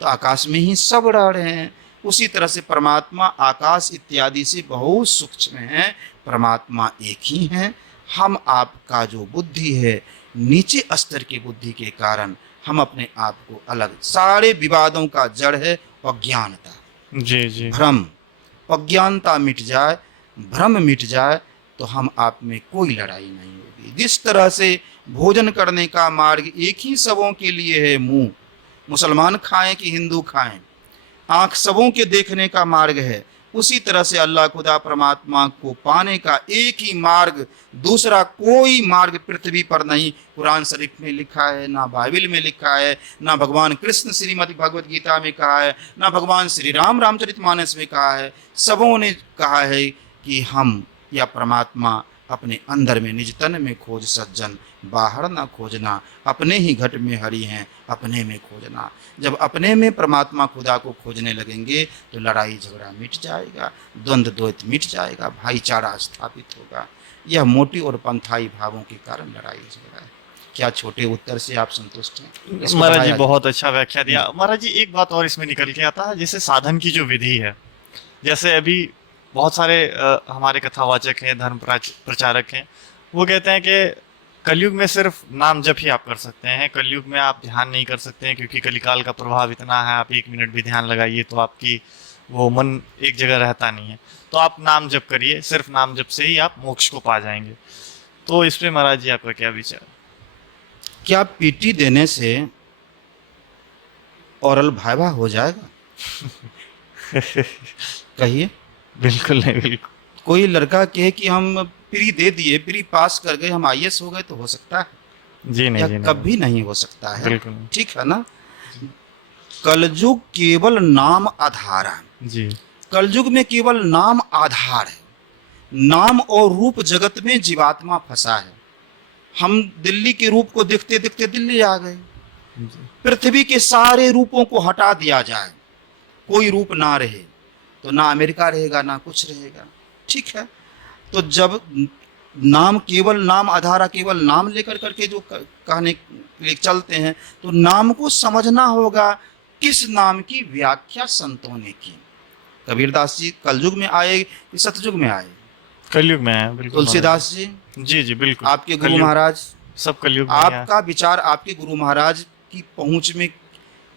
तो आकाश में ही सब रह रहे हैं। उसी तरह से परमात्मा आकाश इत्यादि से बहुत सूक्ष्म है, परमात्मा एक ही है। हम आपका जो बुद्धि है, नीचे स्तर की बुद्धि के कारण हम अपने आप को अलग, सारे विवादों का जड़ है अज्ञानता। जी, जी, भ्रम, अज्ञानता मिट जाए, भ्रम मिट जाए तो हम आप में कोई लड़ाई नहीं होगी। जिस तरह से भोजन करने का मार्ग एक ही सबों के लिए है, मुंह मुसलमान खाएं कि हिंदू खाएं, आंख सबों के देखने का मार्ग है, उसी तरह से अल्लाह खुदा परमात्मा को पाने का एक ही मार्ग, दूसरा कोई मार्ग पृथ्वी पर नहीं। कुरान शरीफ में लिखा है, ना बाइबिल में लिखा है, ना भगवान कृष्ण श्रीमद् भगवद गीता में कहा है, ना भगवान श्री राम रामचरितमानस में कहा है। सबों ने कहा है कि हम या परमात्मा अपने अंदर में निज तन में खोज सज्जन, बाहर ना खोजना, अपने ही घट में हरि हैं, अपने में खोजना। जब अपने में परमात्मा खुदा को खोजने लगेंगे तो लड़ाई झगड़ा मिट जाएगा, द्वंद्व द्वैत मिट जाएगा, भाईचारा स्थापित होगा। यह मोटी और पंथाई भावों के कारण लड़ाई झगड़ा है। क्या छोटे उत्तर से आप संतुष्ट हैं? इसको महाराज जी बढ़ाया बहुत अच्छा व्याख्या दिया। महाराज जी एक बात और इसमें निकल के आता है, जैसे साधन की जो विधि है, जैसे अभी बहुत सारे हमारे कथावाचक हैं, धर्म प्रचारक हैं, वो कहते हैं कि कलयुग में सिर्फ नाम जप ही आप कर सकते हैं, कलयुग में आप ध्यान नहीं कर सकते हैं क्योंकि कलिकाल का प्रभाव इतना है, आप 1 मिनट भी ध्यान लगाइए तो आपकी वो मन एक जगह रहता नहीं है, तो आप नाम जप करिए, सिर्फ नाम जप से ही आप मोक्ष को पा जाएंगे। तो इस पे महाराज जी आपका क्या विचार? क्या पीटी देने से ओरल भाइवा हो जाएगा? कहिए। बिल्कुल नहीं, बिल्कुल। कोई लड़का कहे कि हम प्री दे दिए, प्री पास कर गए, हम आईएएस हो गए, तो हो सकता है? जी नहीं, या जी नहीं, कभी नहीं हो सकता है। बिल्कुल नहीं। ठीक है ना? कलयुग केवल नाम आधार है। जी कलयुग में केवल नाम आधार है। नाम और रूप जगत में जीवात्मा फंसा है। हम दिल्ली के रूप को देखते देखते दिल्ली आ गए। जी पृथ्वी के सारे रूपों को हटा दिया जाए, कोई रूप ना रहे, तो ना अमेरिका रहेगा, ना कुछ रहेगा। ठीक है? तो जब नाम केवल नाम आधारा, केवल नाम लेकर करके जो कहने के लिए चलते हैं, तो नाम को समझना होगा। किस नाम की व्याख्या संतों ने की? कबीरदास जी कलयुग में आए कि सतयुग में आए? कलयुग में है, बिल्कुल। तुलसीदास जी, जी जी बिल्कुल। आपके गुरु कलयुग, महाराज, सब कलयुग में ही है। आपका विचार आपके गुरु महाराज की पहुंच में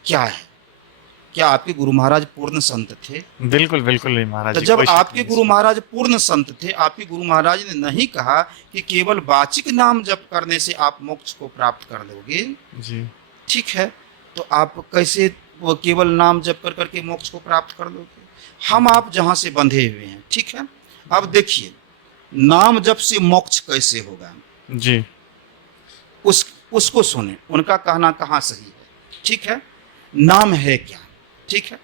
क्या है? क्या आपके गुरु महाराज पूर्ण संत थे? बिल्कुल बिल्कुल नहीं महाराज तो जी, जब कोई शक आपके नहीं गुरु इसमें। महाराज पूर्ण संत थे, आपके गुरु महाराज ने नहीं कहा कि केवल वाचिक नाम जप करने से आप मोक्ष को प्राप्त कर लोगे। जी ठीक है, तो आप कैसे वो केवल नाम जप कर करके मोक्ष को प्राप्त कर लोगे? हम आप जहां से बंधे हुए हैं। ठीक है, अब देखिए नाम जप से मोक्ष कैसे होगा, जी उसको सुने, उनका कहना कहाँ सही है। ठीक है, नाम है क्या? ठीक है,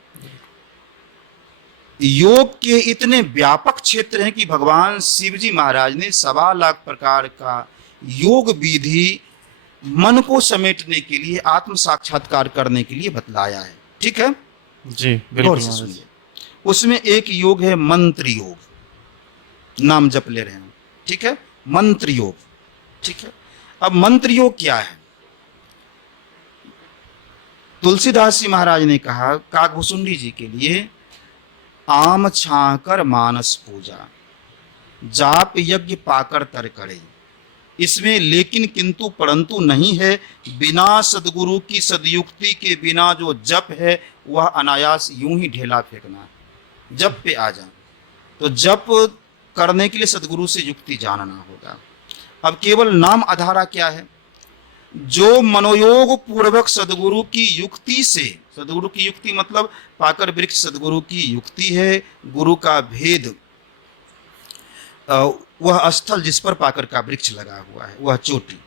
योग के इतने व्यापक क्षेत्र हैं कि भगवान शिव जी महाराज ने 1.25 लाख प्रकार का योग विधि मन को समेटने के लिए, आत्म साक्षात्कार करने के लिए बतलाया है। ठीक है, जी गौर बिल्कुल से महाराज। सुनिए। उसमें एक योग है मंत्र योग, नाम जप ले रहे हैं। ठीक है, मंत्र योग। ठीक है, अब मंत्र योग क्या है? तुलसीदास जी महाराज ने कहा काकभुसुंडी जी के लिए, आम छाकर मानस पूजा, जाप यज्ञ पाकर तर करे। इसमें लेकिन किंतु परंतु नहीं है, बिना सदगुरु की सदयुक्ति के बिना जो जप है वह अनायास यूं ही ढेला फेंकना है। जप पे आ जा, तो जप करने के लिए सदगुरु से युक्ति जानना होगा। अब केवल नाम आधारा क्या है? जो मनोयोग पूर्वक सदगुरु की युक्ति से, सदगुरु की युक्ति मतलब पाकर वृक्ष सदगुरु की युक्ति है, गुरु का भेद, वह स्थल जिस पर पाकर का वृक्ष लगा हुआ है, वह चोटी।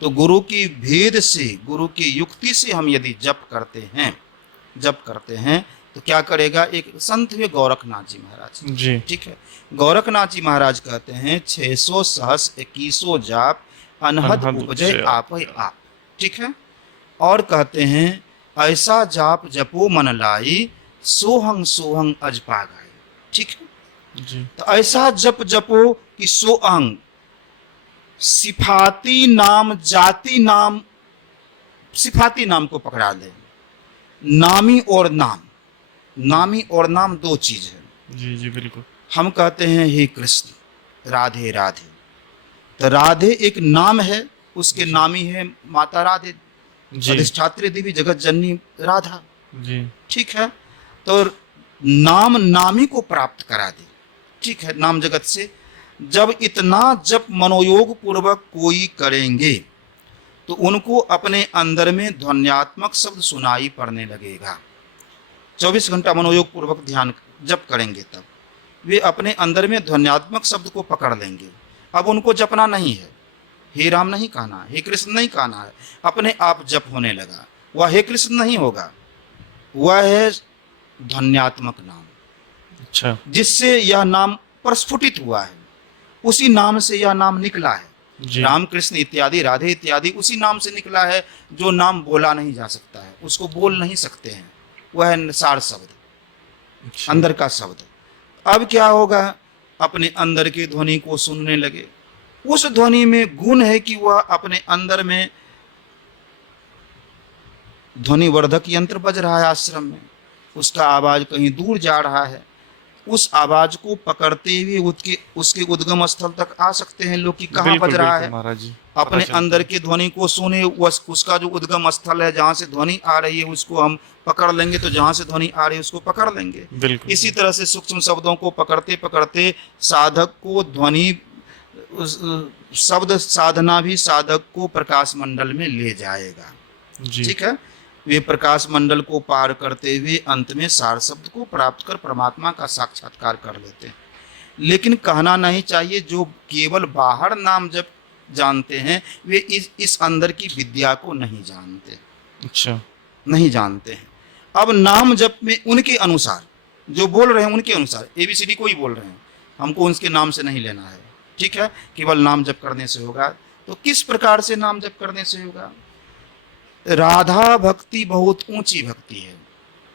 तो गुरु की भेद से, गुरु की युक्ति से हम यदि जप करते हैं तो क्या करेगा? एक संत हुए गोरखनाथ जी महाराज। जी ठीक है, गोरखनाथ जी महाराज कहते हैं 600 सहस 21 जाप, अनहद अनहद उपजय उपजय आप ही आप। ठीक है, और कहते हैं ऐसा जाप जपो मन लाई, सोहंग सोहंग अजपा गाए। ठीक है, जी तो ऐसा जप जपो कि सोहंग, सिफाती नाम, जाति नाम, सिफाती नाम को पकड़ा ले। नामी और नाम, नामी और नाम दो चीज है। जी जी बिल्कुल। हम कहते हैं हे कृष्ण राधे राधे, तो राधे एक नाम है, उसके नामी है माता राधे, जी अधिष्ठात्री देवी जगत जननी राधा। जी ठीक है, तो नाम नामी को प्राप्त करा दे। ठीक है, नाम जगत से जब इतना जब मनोयोग पूर्वक कोई करेंगे तो उनको अपने अंदर में ध्वन्यात्मक शब्द सुनाई पड़ने लगेगा। 24 घंटा मनोयोग पूर्वक ध्यान जब करेंगे तब वे अपने अंदर में ध्वन्यात्मक शब्द को पकड़ लेंगे। अब उनको जपना नहीं है, हे राम नहीं कहना है, हे कृष्ण नहीं कहना है, अपने आप जप होने लगा। वह हे कृष्ण नहीं होगा, वह है ध्वन्यात्मक नाम, अच्छा जिससे यह नाम प्रस्फुटित हुआ है। उसी नाम से यह नाम निकला है। जी। रामकृष्ण इत्यादि, राधे इत्यादि उसी नाम से निकला है जो नाम बोला नहीं जा सकता है, उसको बोल नहीं सकते हैं, वह है सार शब्द, अच्छा। अंदर का शब्द। अब क्या होगा, अपने अंदर की ध्वनि को सुनने लगे। उस ध्वनि में गुण है कि वह अपने अंदर में ध्वनिवर्धक यंत्र बज रहा है आश्रम में, उसका आवाज कहीं दूर जा रहा है, उस आवाज को पकड़ते हुए उसके उद्गम स्थल तक आ सकते हैं लोग कि कहाँ बिल्कुल बज रहा बिल्कुल है। महाराज जी, अपने पता चलता अंदर है। की ध्वनि को सुने, उसका जो उद्गम स्थल है जहाँ से ध्वनि आ रही है उसको हम पकड़ लेंगे, तो जहाँ से ध्वनि आ रही है उसको पकड़ लेंगे। बिल्कुल। इसी तरह से सूक्ष्म शब्दों को पकड़ते पकड़ते साधक को ध्वनि, शब्द साधना भी साधक को प्रकाश मंडल में ले जाएगा। जी। ठीक है, वे प्रकाश मंडल को पार करते हुए अंत में सार शब्द को प्राप्त कर परमात्मा का साक्षात्कार कर लेते हैं। लेकिन कहना नहीं चाहिए जो केवल बाहर नाम जप जानते हैं वे इस अंदर की विद्या को नहीं जानते, अच्छा। नहीं जानते हैं। अब नाम जप में उनके अनुसार जो बोल रहे हैं, उनके अनुसार ABCD कोई बोल रहे हैं, हमको उनके नाम से नहीं लेना है। ठीक है, केवल नाम जप करने से होगा। तो किस प्रकार से नाम जप करने से होगा? राधा भक्ति बहुत ऊंची भक्ति है,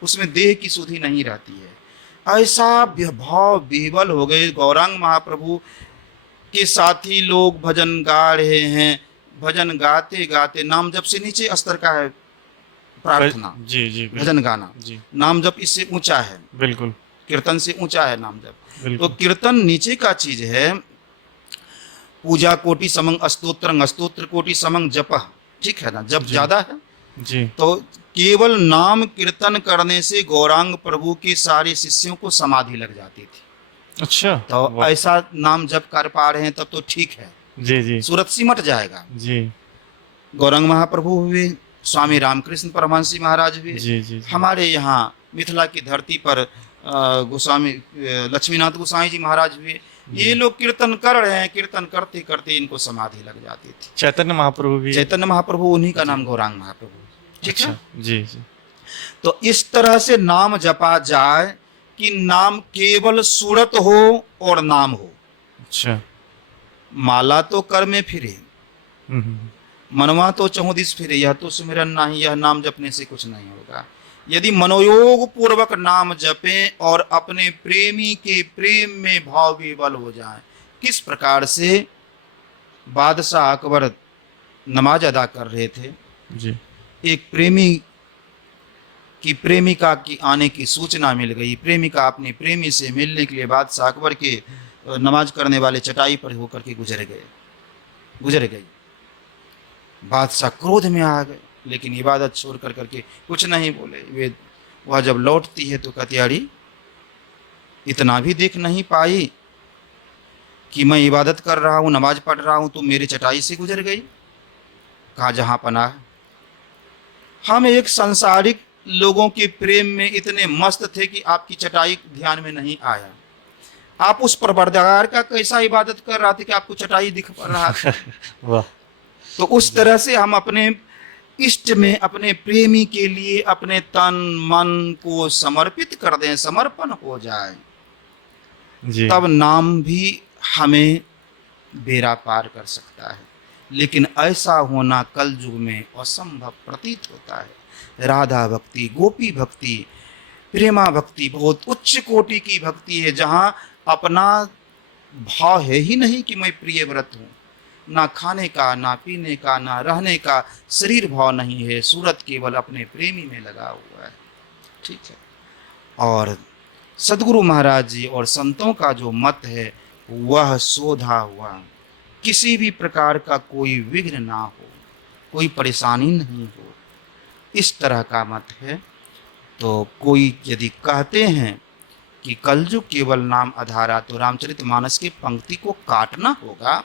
उसमें देह की सुधि नहीं रहती है। ऐसा भाव विह्वल हो गए, गौरांग महाप्रभु के साथी लोग भजन गा रहे हैं, भजन गाते गाते, नाम जप से नीचे स्तर का है प्रार्थना, जी जी भजन गाना, जी नाम जप इससे ऊंचा है, बिल्कुल कीर्तन से ऊंचा है नाम जप। तो बिल्कुल। कीर्तन नीचे का चीज है, पूजा कोटि समंग स्तोत्रं, स्तोत्र कोटि समंग जप। ठीक है ना, जप जी। ज्यादा है। जी तो केवल नाम कीर्तन करने से गौरांग प्रभु के सारे शिष्यों को समाधि लग जाती थी। अच्छा। तो वाह। ऐसा नाम जप कर पा रहे हैं तब तो ठीक है, जी जी सूरत सिमट जाएगा। जी गौरांग महाप्रभु हुए, स्वामी रामकृष्ण परमहंसी महाराज हुए, जी जी जी। हमारे यहाँ मिथिला की धरती पर गोस्वामी लक्ष्मीनाथ गोसाई जी महाराज हुए। ये लोग कीर्तन कर रहे हैं, कीर्तन करते करते इनको समाधि लग जाती थी। चैतन्य महाप्रभु भी। चैतन्य महाप्रभु, उन्हीं का नाम गौरांग महाप्रभु। ठीक अच्छा। है, जी जी तो इस तरह से नाम जपा जाए कि नाम केवल सूरत हो और नाम हो। अच्छा। माला तो कर में फिरे, हम्म। मनवा तो चहुँ दिस फिरे, यह तो सुमिरन नहीं, यह नाम जपने से कुछ नहीं होगा। यदि मनोयोग पूर्वक नाम जपें और अपने प्रेमी के प्रेम में भाव विवल हो जाएं। किस प्रकार से बादशाह अकबर नमाज अदा कर रहे थे, जी एक प्रेमी की प्रेमिका की आने की सूचना मिल गई, प्रेमिका अपने प्रेमी से मिलने के लिए बादशाह अकबर के नमाज करने वाले चटाई पर होकर के गुजर गई। बादशाह क्रोध में आ गए, लेकिन इबादत छोड़ कर करके कुछ नहीं बोले। वह जब लौटती है तो कहती, अरे इतना भी देख नहीं पाई कि मैं इबादत कर रहा हूँ, नमाज पढ़ रहा हूँ, तो मेरी चटाई से गुजर गई। कहा, जहाँ पनाह, हम एक सांसारिक लोगों के प्रेम में इतने मस्त थे कि आपकी चटाई ध्यान में नहीं आया। आप उस परवरदिगार का कैसा इबादत कर रहा थे कि आपको चटाई दिख रहा था। वाह। तो उस तरह से हम अपने इष्ट में, अपने प्रेमी के लिए अपने तन मन को समर्पित कर दें, समर्पण हो जाए, जी तब नाम भी हमें बेड़ा पार कर सकता है। लेकिन ऐसा होना कल युग में असंभव प्रतीत होता है। राधा भक्ति, गोपी भक्ति, प्रेमा भक्ति बहुत उच्च कोटि की भक्ति है, जहाँ अपना भाव है ही नहीं कि मैं प्रिय व्रत हूँ, ना खाने का, ना पीने का, ना रहने का शरीर भाव नहीं है, सूरत केवल अपने प्रेमी में लगा हुआ है। ठीक है, और सदगुरु महाराज जी और संतों का जो मत है वह शोधा हुआ, किसी भी प्रकार का कोई विघ्न ना हो, कोई परेशानी नहीं हो, इस तरह का मत है। तो कोई यदि कहते हैं कि कलयुग केवल नाम आधारा, तो रामचरितमानस की पंक्ति को काटना होगा,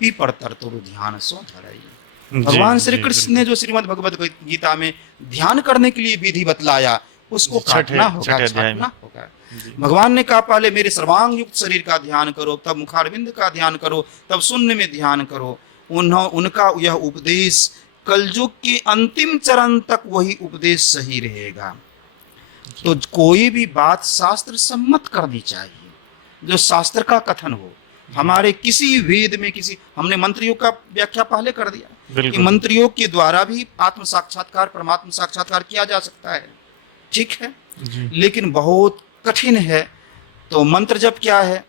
पीपर तर तुरु ध्यान सो धरई। भगवान श्री कृष्ण ने जो श्रीमद् भगवद गीता में ध्यान करने के लिए विधि बतलाया, उसको काटना होगा, छाटना होगा। भगवान ने कहा, पहले मेरे सर्वांग युक्त शरीर का ध्यान करो, तब मुखारविंद का ध्यान करो, तब शून्य में ध्यान करो। उनका यह उपदेश कलयुग के अंतिम चरण तक वही उपदेश सही रहेगा। तो कोई भी बात शास्त्र सम्मत करनी चाहिए, जो शास्त्र का कथन हो, हमारे किसी वेद में किसी, हमने मंत्रियों का व्याख्या पहले कर दिया कि बिल्कुल। मंत्रियों के द्वारा भी आत्म साक्षात्कार, परमात्म साक्षात्कार किया जा सकता है, ठीक है, जी लेकिन बहुत कठिन है। तो मंत्र जप क्या है?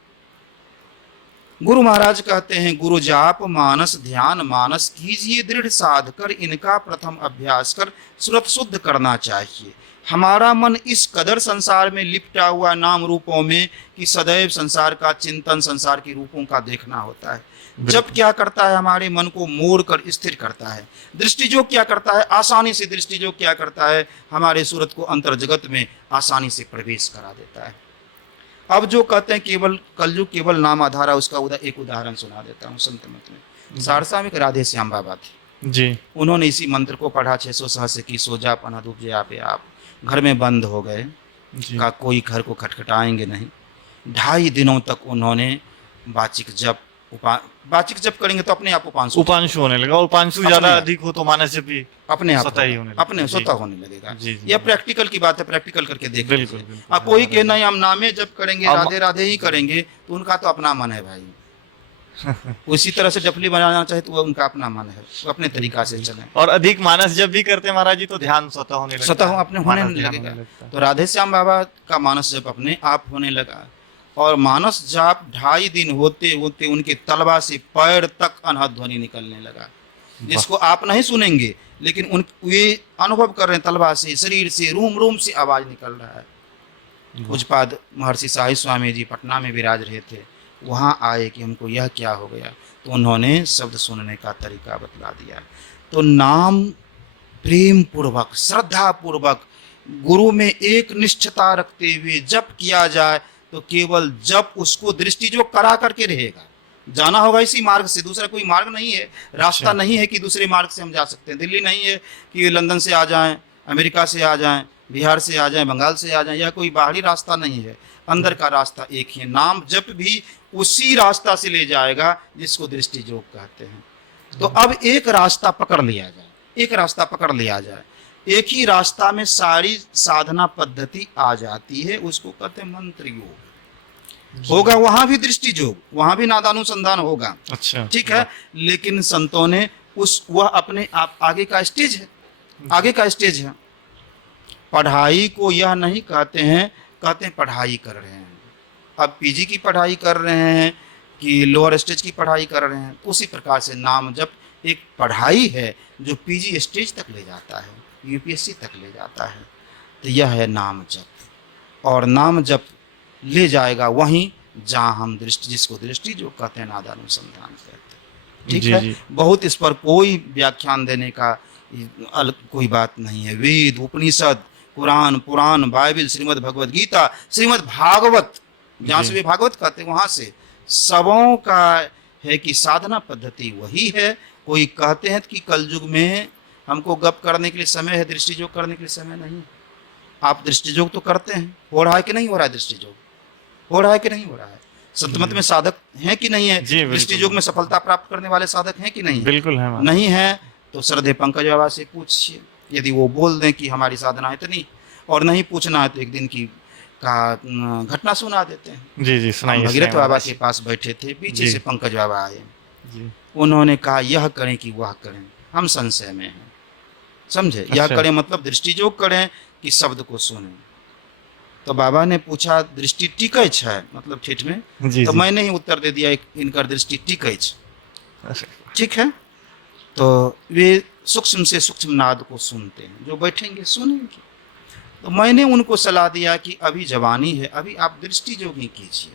गुरु महाराज कहते हैं, गुरु जाप मानस ध्यान मानस कीजिए दृढ़ साध कर, इनका प्रथम अभ्यास कर सुरत शुद्ध करना चाहिए। हमारा मन इस कदर संसार में लिपटा हुआ नाम रूपों में कि सदैव संसार का चिंतन, संसार के रूपों का देखना होता है। जब क्या करता है, हमारे मन को मोड़ कर स्थिर करता है। दृष्टि जो क्या करता है, आसानी से दृष्टि जो क्या करता है, हमारे सूरत को अंतर जगत में आसानी से प्रवेश करा देता है। अब जो कहते हैं केवल कलयुग केवल नाम आधार है, उसका एक उदाहरण सुना देता हूँ। संत मत में सहरसा में एक राधे श्याम बाबा थे, जी उन्होंने इसी मंत्र को पढ़ा, 600 सहस्र से की सो जा पना धूप जे आपे आप, घर में बंद हो गए, जी का कोई घर को खटखटाएंगे नहीं। 2.5 दिनों तक उन्होंने वाचिक जप वाचिक जप करेंगे तो अपने आप उपांशु होने लगा, और उपांशु ज्यादा अपने- अधिक हो तो मानस जब भी अपने आप स्वतः ही होने लगेगा। अपने जी। स्वतः होने लगेगा। जी, जी। यह प्रैक्टिकल की बात है, प्रैक्टिकल करके देख बिल्कुल, लीजिए। बिल्कुल। अब कोई के नहीं हम नामे जप करेंगे, अब- राधे राधे ही करेंगे, तो उनका तो अपना मन है भाई। उसी तरह से डफली बनाना चाहे तो वो उनका अपना मन है, वो अपने तरीका से चले। और अधिक मानस जब भी करते हैं महाराज जी तो ध्यान स्वतः होने लगता स्वतः है। अपने होने मानस ध्यान लगेगा। होने लगता है। तो राधे श्याम बाबा का मानस जप अपने आप होने लगा, और मानस जाप 2.5 दिन होते होते उनके तलवा से पैर तक अनहद ध्वनि निकलने लगा, जिसको आप नहीं सुनेंगे, लेकिन उन वे अनुभव कर रहे हैं, तलवा से, शरीर से, रूम रूम से आवाज निकल रहा है। पूज्यपाद महर्षि साई स्वामी जी पटना में विराज रहे थे, वहाँ आए कि हमको यह क्या हो गया, तो उन्होंने शब्द सुनने का तरीका बतला दिया। तो नाम प्रेम पूर्वक, श्रद्धा पूर्वक, गुरु में एक निष्ठता रखते हुए जप किया जाए तो केवल जप उसको दृष्टि जो करा करके रहेगा। जाना होगा इसी मार्ग से, दूसरा कोई मार्ग नहीं है, रास्ता अच्छा। नहीं है कि दूसरे मार्ग से हम जा सकते हैं। दिल्ली नहीं है कि लंदन से आ जाएं, अमेरिका से आ जाएं, बिहार से आ जाएं, बंगाल से आ जाएं, या कोई बाहरी रास्ता नहीं है। अंदर का रास्ता एक ही है। नाम जप भी उसी रास्ता से ले जाएगा जिसको दृष्टि योग कहते हैं। तो अब एक रास्ता पकड़ लिया जाए, एक रास्ता पकड़ लिया जाए, एक ही रास्ता में सारी साधना पद्धति आ जाती है, उसको कहते हैं मंत्र योग। होगा वहां भी दृष्टि योग, वहां भी नादानुसंधान होगा, अच्छा ठीक है, लेकिन संतों ने उस वह अपने आप आगे का स्टेज है, आगे का स्टेज है। पढ़ाई को यह नहीं कहते हैं, कहते हैं पढ़ाई कर रहे हैं। अब पीजी की पढ़ाई कर रहे हैं कि लोअर स्टेज की पढ़ाई कर रहे हैं, उसी प्रकार से नाम जप एक पढ़ाई है जो पीजी स्टेज तक ले जाता है, यूपीएससी तक ले जाता है। तो यह है नाम जप, और नाम जप ले जाएगा वहीं जहाँ हम दृष्टि, जिसको दृष्टि जो कहते हैं नादानुसंधान कहते हैं, ठीक जी, है। जी। बहुत इस पर कोई व्याख्यान देने का कोई बात नहीं है। वेद, उपनिषद, कुरान, पुराण, बाइबल, श्रीमद् भगवद गीता, श्रीमद् भागवत, जहाँ से भी भागवत कहते हैं वहाँ से सबों का है कि साधना पद्धति वही है। कोई कहते हैं कि कलयुग में हमको गप करने के लिए समय है, दृष्टि योग करने के लिए समय नहीं है। आप दृष्टि योग तो करते हैं, हो रहा है कि नहीं हो रहा है? दृष्टि योग हो रहा है कि नहीं हो रहा है? संतमत में साधक हैं कि नहीं है? जी, बिल्कुल। दृष्टि योग में सफलता प्राप्त करने वाले साधक हैं कि नहीं है? बिल्कुल है महाराज। नहीं है तो श्रद्धे पंकज बाबा से पूछिए, यदि वो बोल दें कि हमारी साधना इतनी, और नहीं पूछना है तो एक दिन की का घटना सुना देते हैं। जी जी सुनाइए भगीरथ सुनाइए बाबा महाराज। के पास बैठे थे, पीछे जी। से पंकज बाबा आए, जी उन्होंने कहा यह करें कि वह करें, हम संशय में हैं। समझे? यह अच्छा। करें मतलब दृष्टि योग करें कि शब्द को सुने। तो बाबा ने पूछा दृष्टि टिकै छै, मतलब ठेठ में, जी तो जी। मैंने ही उत्तर दे दिया इनकर दृष्टि टिकै छै, अच्छा। ठीक है। तो वे सूक्ष्म से सूक्ष्म नाद को सुनते हैं, जो बैठेंगे सुनेंगे। तो मैंने उनको सलाह दिया कि अभी जवानी है, अभी आप दृष्टि योग ही कीजिए।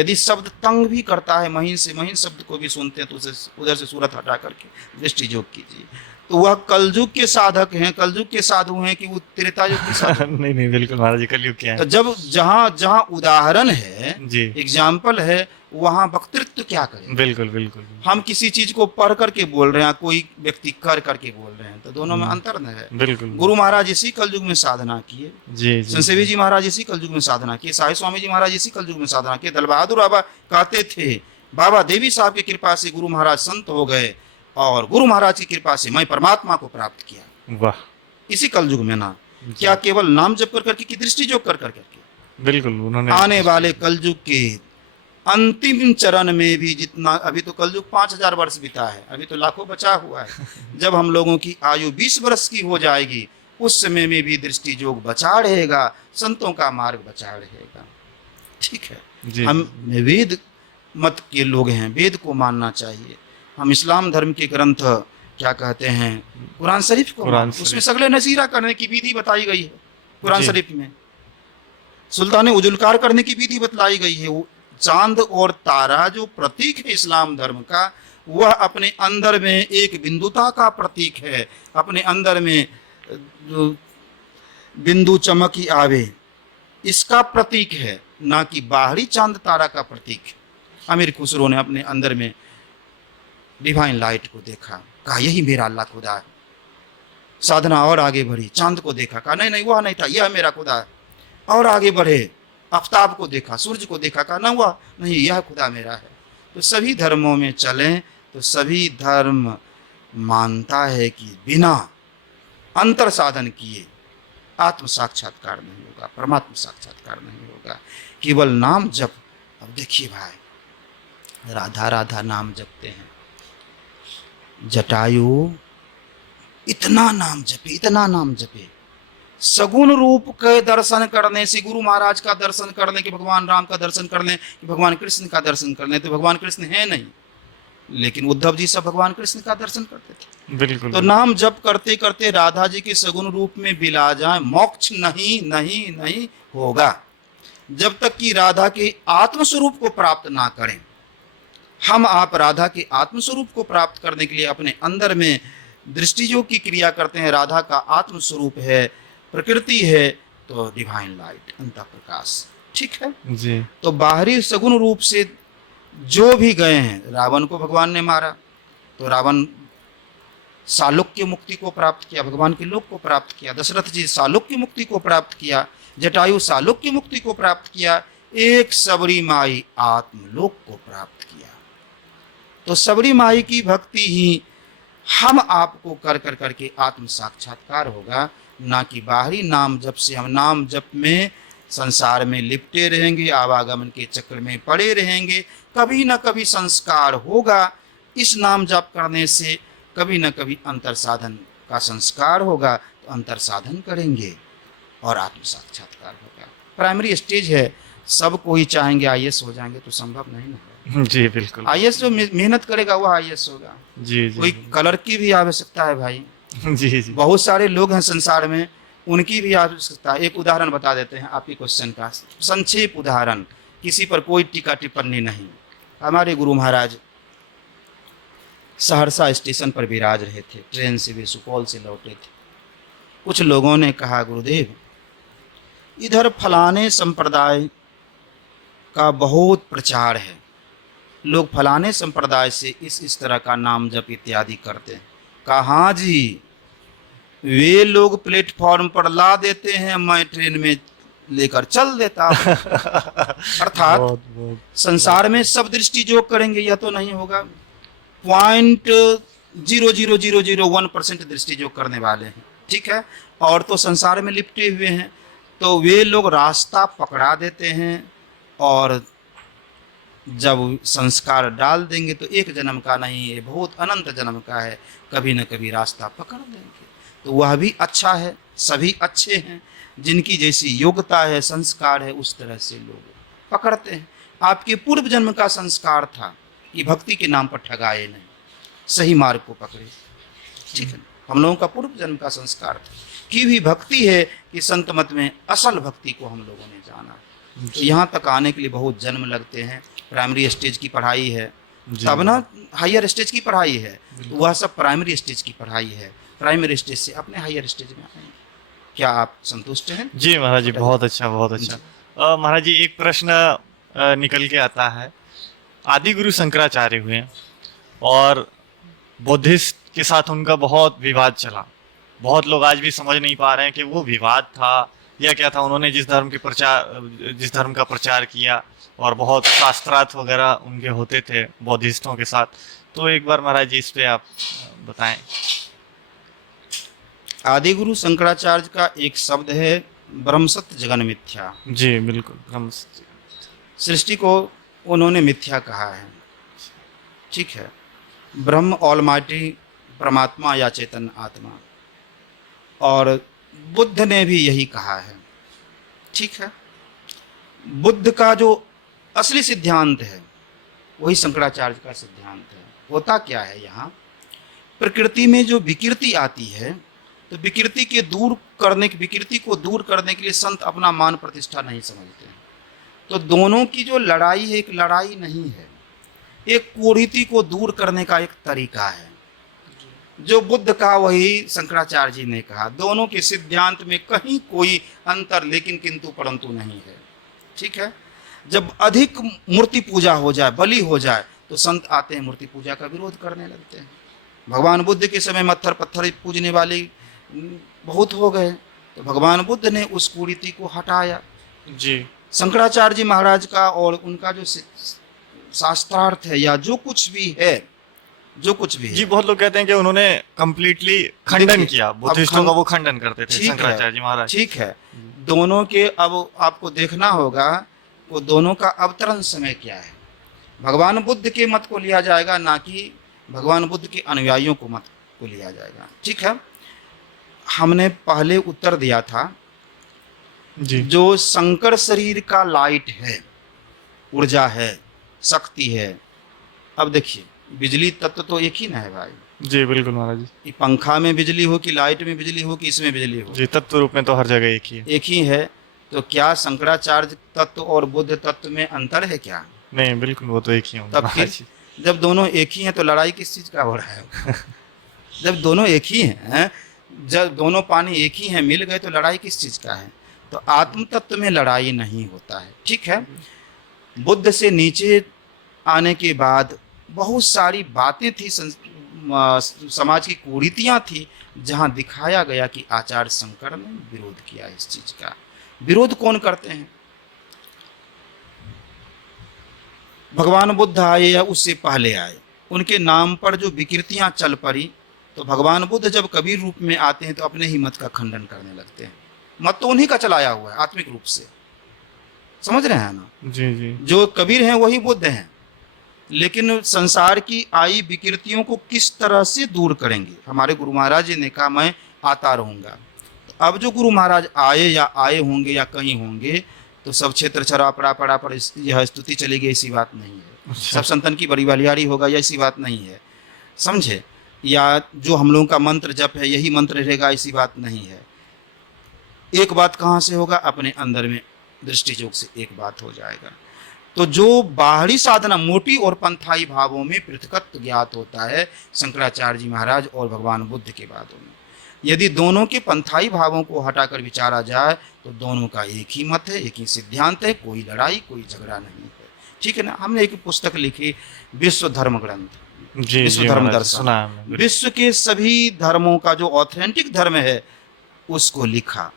यदि शब्द तंग भी करता है, महीन से महीन शब्द को भी सुनते हैं, तो उसे उधर से सूरत हटा करके दृष्टि योग कीजिए। तो वह कलयुग के साधक हैं, कलयुग के साधु हैं कि वो त्रेता युग के साधु हैं। नहीं नहीं बिल्कुल महाराज जी, कलयुग क्या तो है। जब जहाँ जहाँ उदाहरण है, जी एग्जाम्पल है, वहाँ वक्तृत्व क्या करें? बिल्कुल बिल्कुल। हम किसी चीज को पढ़ करके बोल रहे हैं, कोई व्यक्ति कर करके बोल रहे हैं, तो दोनों में अंतर न है। बिल्कुल गुरु महाराज इसी कलयुग में साधना किए, जी जी संसेवी जी महाराज इसी कलयुग में साधना किए, साई स्वामी जी महाराज इसी कलयुग में साधना किए। दल बहादुर बाबा कहते थे, बाबा देवी साहब की कृपा से गुरु महाराज संत हो गए, और गुरु महाराज की कृपा से मैं परमात्मा को प्राप्त किया। वाह। इसी कलयुग में ना, क्या केवल नाम जप कर करके कि दृष्टि योग कर करके? बिल्कुल उन्होंने आने वाले कलयुग के अंतिम चरण में भी जितना, अभी तो कलयुग 5000 वर्ष बीता है, अभी तो लाखों बचा हुआ है। जब हम लोगों की आयु 20 वर्ष की हो जाएगी, उस समय में भी दृष्टि योग बचा रहेगा, संतों का मार्ग बचा रहेगा। ठीक है, जी हम वेद मत के लोग हैं, वेद को मानना चाहिए। हम इस्लाम धर्म के ग्रंथ क्या कहते हैं, कुरान शरीफ को कुरान उसमें शरीफ। सगले नसीरा करने की विधि बताई गई है कुरान जी। शरीफ में। सुल्तान उजुलकार करने की विधि बतलाई गई है। वो चांद और तारा जो प्रतीक है इस्लाम धर्म का, वह अपने अंदर में एक बिंदुता का प्रतीक है, अपने अंदर में जो बिंदु चमक ही आवे इसका प्रतीक है, ना कि बाहरी चांद तारा का प्रतीक। अमीर खुसरो ने अपने अंदर में डिवाइन लाइट को देखा, कहा यही मेरा अल्लाह खुदा है। साधना और आगे बढ़ी, चांद को देखा, कहा नहीं नहीं वह नहीं था, यह मेरा खुदा है। और आगे बढ़े, आफ्ताब को देखा, सूर्य को देखा, कहा ना हुआ नहीं, यह खुदा मेरा है। तो सभी धर्मों में चलें तो सभी धर्म मानता है कि बिना अंतर साधन किए आत्म साक्षात्कार नहीं होगा, परमात्मा साक्षात्कार नहीं होगा, केवल नाम जप। अब देखिए भाई, राधा राधा नाम जपते हैं, जटायु इतना नाम जपे, इतना नाम जपे, सगुण रूप के दर्शन करने से, गुरु महाराज का दर्शन करने, कि भगवान राम का दर्शन करने, कि भगवान कृष्ण का दर्शन करने, तो भगवान कृष्ण है नहीं, लेकिन उद्धव जी सब भगवान कृष्ण का दर्शन करते थे। बिल्कुल। तो नाम जप करते करते राधा जी के सगुण रूप में बिला जाए, मोक्ष नहीं नहीं नहीं होगा जब तक कि राधा के आत्म स्वरूप को प्राप्त ना करें। हम आप राधा के आत्म स्वरूप को प्राप्त करने के लिए अपने अंदर में दृष्टि योग की क्रिया करते हैं। राधा का आत्म स्वरूप है, प्रकृति है, तो डिवाइन लाइट, अंतः प्रकाश। ठीक है जी। तो बाहरी सगुण रूप से जो भी गए हैं, रावण को भगवान ने मारा तो रावण सालोक्य मुक्ति को प्राप्त किया, भगवान के लोक को प्राप्त किया। दशरथ जी सालोक्य मुक्ति को प्राप्त किया, जटायु सालोक्य मुक्ति को प्राप्त किया, एक सबरी माई आत्मलोक को प्राप्त किया। तो सबरी माई की भक्ति ही हम आपको कर कर करके आत्म साक्षात्कार होगा, ना कि बाहरी नाम जप से। हम नाम जप में संसार में लिपटे रहेंगे, आवागमन के चक्र में पड़े रहेंगे, कभी न कभी संस्कार होगा। इस नाम जप करने से कभी न कभी अंतर साधन का संस्कार होगा, तो अंतर साधन करेंगे और आत्म साक्षात्कार होगा। प्राइमरी स्टेज है, सब कोई चाहेंगे आईएएस हो जाएंगे तो संभव नहीं ना है। जी बिल्कुल। आईएएस जो मेहनत करेगा वह आईएएस होगा। जी जी। कोई कलर की भी आवश्यकता है भाई, जी जी। बहुत सारे लोग हैं संसार में, उनकी भी आवश्यकता है। एक उदाहरण बता देते हैं आपके क्वेश्चन का, संक्षेप उदाहरण, किसी पर कोई टीका टिप्पणी नहीं। हमारे गुरु महाराज सहरसा स्टेशन पर विराज रहे थे, ट्रेन से वे सुपौल से लौटे थे। कुछ लोगों ने कहा गुरुदेव इधर फलाने संप्रदाय का बहुत प्रचार है, लोग फलाने संप्रदाय से इस तरह का नाम जप इत्यादि करते हैं। कहा हाँ जी, वे लोग प्लेटफॉर्म पर ला देते हैं, मैं ट्रेन में लेकर चल देता हूं। अर्थात बहुत संसार में सब दृष्टि जो करेंगे यह तो नहीं होगा। 0.00001% दृष्टि जो करने वाले हैं, ठीक है, और तो संसार में लिपटे हुए हैं, तो वे लोग रास्ता पकड़ा देते हैं और जब संस्कार डाल देंगे तो एक जन्म का नहीं है, बहुत अनंत जन्म का है, कभी न कभी रास्ता पकड़ देंगे। तो वह भी अच्छा है, सभी अच्छे हैं, जिनकी जैसी योग्यता है, संस्कार है, उस तरह से लोग पकड़ते हैं। आपके पूर्व जन्म का संस्कार था कि भक्ति के नाम पर ठगाए नहीं, सही मार्ग को पकड़े। ठीक है, हम लोगों का पूर्व जन्म का संस्कार था कि भी भक्ति है कि संत मत में असल भक्ति को हम लोगों ने जाना। तो यहाँ तक आने के लिए बहुत जन्म लगते हैं। प्राइमरी स्टेज की पढ़ाई है, तब ना हायर स्टेज की पढ़ाई है, तो वह सब प्राइमरी स्टेज की पढ़ाई है। प्राइमरी स्टेज से अपने हायर स्टेज में आएंगे। क्या आप संतुष्ट हैं? जी महाराज जी, बहुत अच्छा बहुत अच्छा। महाराज जी एक प्रश्न निकल के आता है, आदि गुरु शंकराचार्य हुए और बुद्धिस्ट के साथ उनका बहुत विवाद चला। बहुत लोग आज भी समझ नहीं पा रहे हैं कि वो विवाद था या क्या था। उन्होंने जिस धर्म का प्रचार किया और बहुत शास्त्रार्थ वगैरह उनके होते थे बौद्धिस्टों के साथ, तो एक बार महाराज जी इस पे आप बताएं। आदि गुरु शंकराचार्य का एक शब्द है ब्रह्म सत्य जगन मिथ्या। जी बिल्कुल। सृष्टि को उन्होंने मिथ्या कहा है। ठीक है, ब्रह्म ऑलमाइटी परमात्मा या चेतन आत्मा, और बुद्ध ने भी यही कहा है। ठीक है, बुद्ध का जो असली सिद्धांत है वही शंकराचार्य का सिद्धांत है। होता क्या है, यहाँ प्रकृति में जो विकृति आती है तो विकृति को दूर करने के लिए संत अपना मान प्रतिष्ठा नहीं समझते हैं। तो दोनों की जो लड़ाई है, एक लड़ाई नहीं है, एक कुरीति को दूर करने का एक तरीका है। जो बुद्ध का वही शंकराचार्य जी ने कहा। दोनों के सिद्धांत में कहीं कोई अंतर लेकिन किंतु परंतु नहीं है। ठीक है, जब अधिक मूर्ति पूजा हो जाए, बलि हो जाए, तो संत आते हैं मूर्ति पूजा का विरोध करने लगते हैं। भगवान बुद्ध के समय पत्थर पूजने वाले बहुत हो गए, तो भगवान बुद्ध ने उस कुरीति को हटाया। जी, शंकराचार्य जी महाराज का और उनका जो शास्त्रार्थ है या जो कुछ भी है जी, बहुत लोग कहते हैं कि उन्होंने कंप्लीटली खंडन देखिए, किया, अब बुद्धिस्टों का वो खंडन करते थे ठीक है, शंकराचार्य जी महाराज। ठीक है, दोनों के अब आपको देखना होगा वो दोनों का अवतरण समय क्या है। भगवान बुद्ध के मत को लिया जाएगा, ना कि भगवान बुद्ध के अनुयायियों को मत को लिया जाएगा। ठीक है, हमने पहले उत्तर दिया था जी, जो शंकर शरीर का लाइट है, ऊर्जा है, शक्ति है। अब देखिए, बिजली तत्व तो एक ही ना है भाई। जी बिल्कुल महाराज जी। ये पंखा में बिजली हो कि लाइट में बिजली हो कि इसमें बिजली हो, जी, तत्व रूप में तो हर जगह एक ही है। एक ही है। तो क्या शंकराचार्य तत्व और बुद्ध तत्व में अंतर है क्या? नहीं, बिल्कुल वो तो एक ही होंगे तब महाराज फिर जी। जब दोनों एक ही हैं तो लड़ाई किस चीज़ का हो रहा है? जब दोनों एक ही हैं, जब दोनों पानी एक ही हैं, मिल गए, तो लड़ाई किस चीज़ का है? तो आत्म तत्व में लड़ाई नहीं होता है। ठीक है, बुद्ध से नीचे आने के बाद बहुत सारी बातें थी, समाज की कुरीतियाँ थी, जहाँ दिखाया गया कि आचार्य शंकर ने विरोध किया इस चीज़ का। विरोध कौन करते हैं? भगवान बुद्ध आए या उससे पहले आए, उनके नाम पर जो विकृतियां चल पड़ी, तो भगवान बुद्ध जब कबीर रूप में आते हैं तो अपने ही मत का खंडन करने लगते हैं। मत तो उन्हीं का चलाया हुआ है आत्मिक रूप से, समझ रहे हैं ना? जी जी, जो कबीर हैं वही बुद्ध हैं, लेकिन संसार की आई विकृतियों को किस तरह से दूर करेंगे? हमारे गुरु महाराज जी ने कहा मैं आता रहूँगा। अब जो गुरु महाराज आए या आए होंगे या कहीं होंगे, तो सब क्षेत्र छरा पड़ा पड़ा पर यह स्तुति चलेगी, ऐसी बात नहीं है। सब संतन की बड़ी बलिहारी होगा, या ऐसी बात नहीं है, समझे? या जो हम लोगों का मंत्र जप है यही मंत्र रहेगा, ऐसी बात नहीं है। एक बात कहाँ से होगा? अपने अंदर में दृष्टि योग से एक बात हो जाएगा। तो जो बाहरी साधना मोटी और पंथाई भावों में पृथकत्व ज्ञात होता है शंकराचार्य जी महाराज और भगवान बुद्ध के बातों में। यदि दोनों के पंथाई भावों को हटाकर विचारा जाए तो दोनों का एक ही मत है, एक ही सिद्धांत है, कोई लड़ाई कोई झगड़ा नहीं है। ठीक है ना? हमने एक पुस्तक लिखी, विश्व धर्म ग्रंथ, जी विश्व जी धर्म महाराज, दर्शन। सुना है हमने। विश्व के सभी धर्मों का जो ऑथेंटिक धर्म है उसको लिखा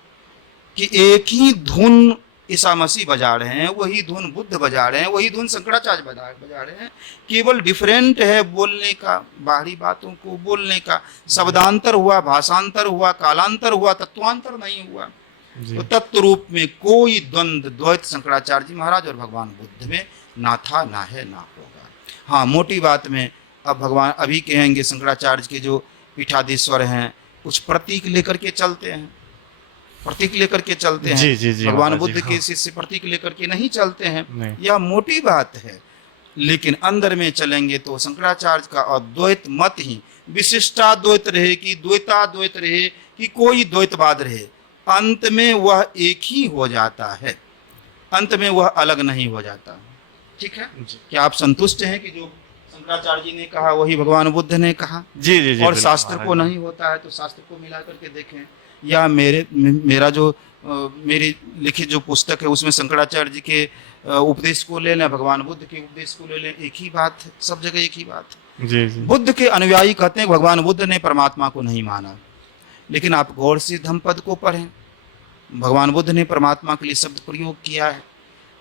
कि एक ही धुन ईसा मसीह बजा रहे हैं, वही धुन बुद्ध बजा रहे हैं, वही धुन शंकराचार्य बजा रहे हैं। केवल डिफरेंट है बोलने का, बाहरी बातों को बोलने का। शब्दांतर हुआ, भाषांतर हुआ, कालांतर हुआ, तत्वांतर नहीं हुआ। जी तो तत्व रूप में कोई द्वंद्व द्वैत शंकराचार्य जी महाराज और भगवान बुद्ध में ना था, ना है, ना होगा। हाँ, मोटी बात में अब भगवान अभी कहेंगे शंकराचार्य के जो पीठाधीश्वर हैं कुछ प्रतीक लेकर के चलते हैं, प्रतीक लेकर के चलते हैं। जी जी जी भगवान महाराज जी, बुद्ध के शिष्य प्रतीक लेकर के नहीं चलते हैं। नहीं। यह मोटी बात है, लेकिन अंदर में चलेंगे तो शंकराचार्य का अद्वैत मत ही विशिष्टाद्वैत रहे कि द्वैताद्वैत रहे कि कोई द्वैतवाद रहे, अंत में वह एक ही हो जाता है, अंत में वह अलग नहीं हो जाता। ठीक है, क्या आप संतुष्ट हैं कि जो शंकराचार्य जी ने कहा वही भगवान बुद्ध ने कहा? जी जी जी, और बिल्कुल शास्त्र महाराज को जी। नहीं होता है तो शास्त्र को मिला करके देखें, या मेरा जो मेरी लिखित जो पुस्तक है उसमें शंकराचार्य जी के उपदेश को ले लें, भगवान बुद्ध के उपदेश को ले लें, एक ही बात है, सब जगह एक ही बात है। जी जी, बुद्ध के अनुयायी कहते हैं भगवान बुद्ध ने परमात्मा को नहीं माना, लेकिन आप गौर से धम्मपद को पढ़ें, भगवान बुद्ध ने परमात्मा के लिए शब्द प्रयोग किया है।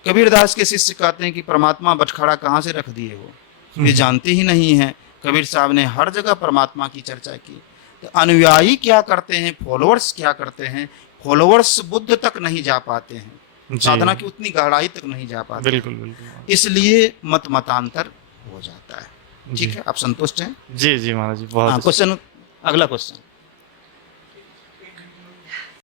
कबीरदास के शिष्य कहते हैं कि परमात्मा बटखड़ा कहाँ से रख दिए हो, वे जानते ही नहीं हैं। कबीर साहब ने हर जगह परमात्मा की चर्चा की। तो अनुयायी क्या करते हैं, फॉलोअर्स क्या करते हैं? फॉलोअर्स बुद्ध तक नहीं जा पाते हैं, जी। साधना की उतनी गहराई तक नहीं जा पाते, बिल्कुल बिल्कुल। इसलिए मतांतर हो जाता है। जी। ठीक है, आप संतुष्ट हैं? जी जी महाराज जी, हाँ, बहुत क्वेश्चन, अगला क्वेश्चन।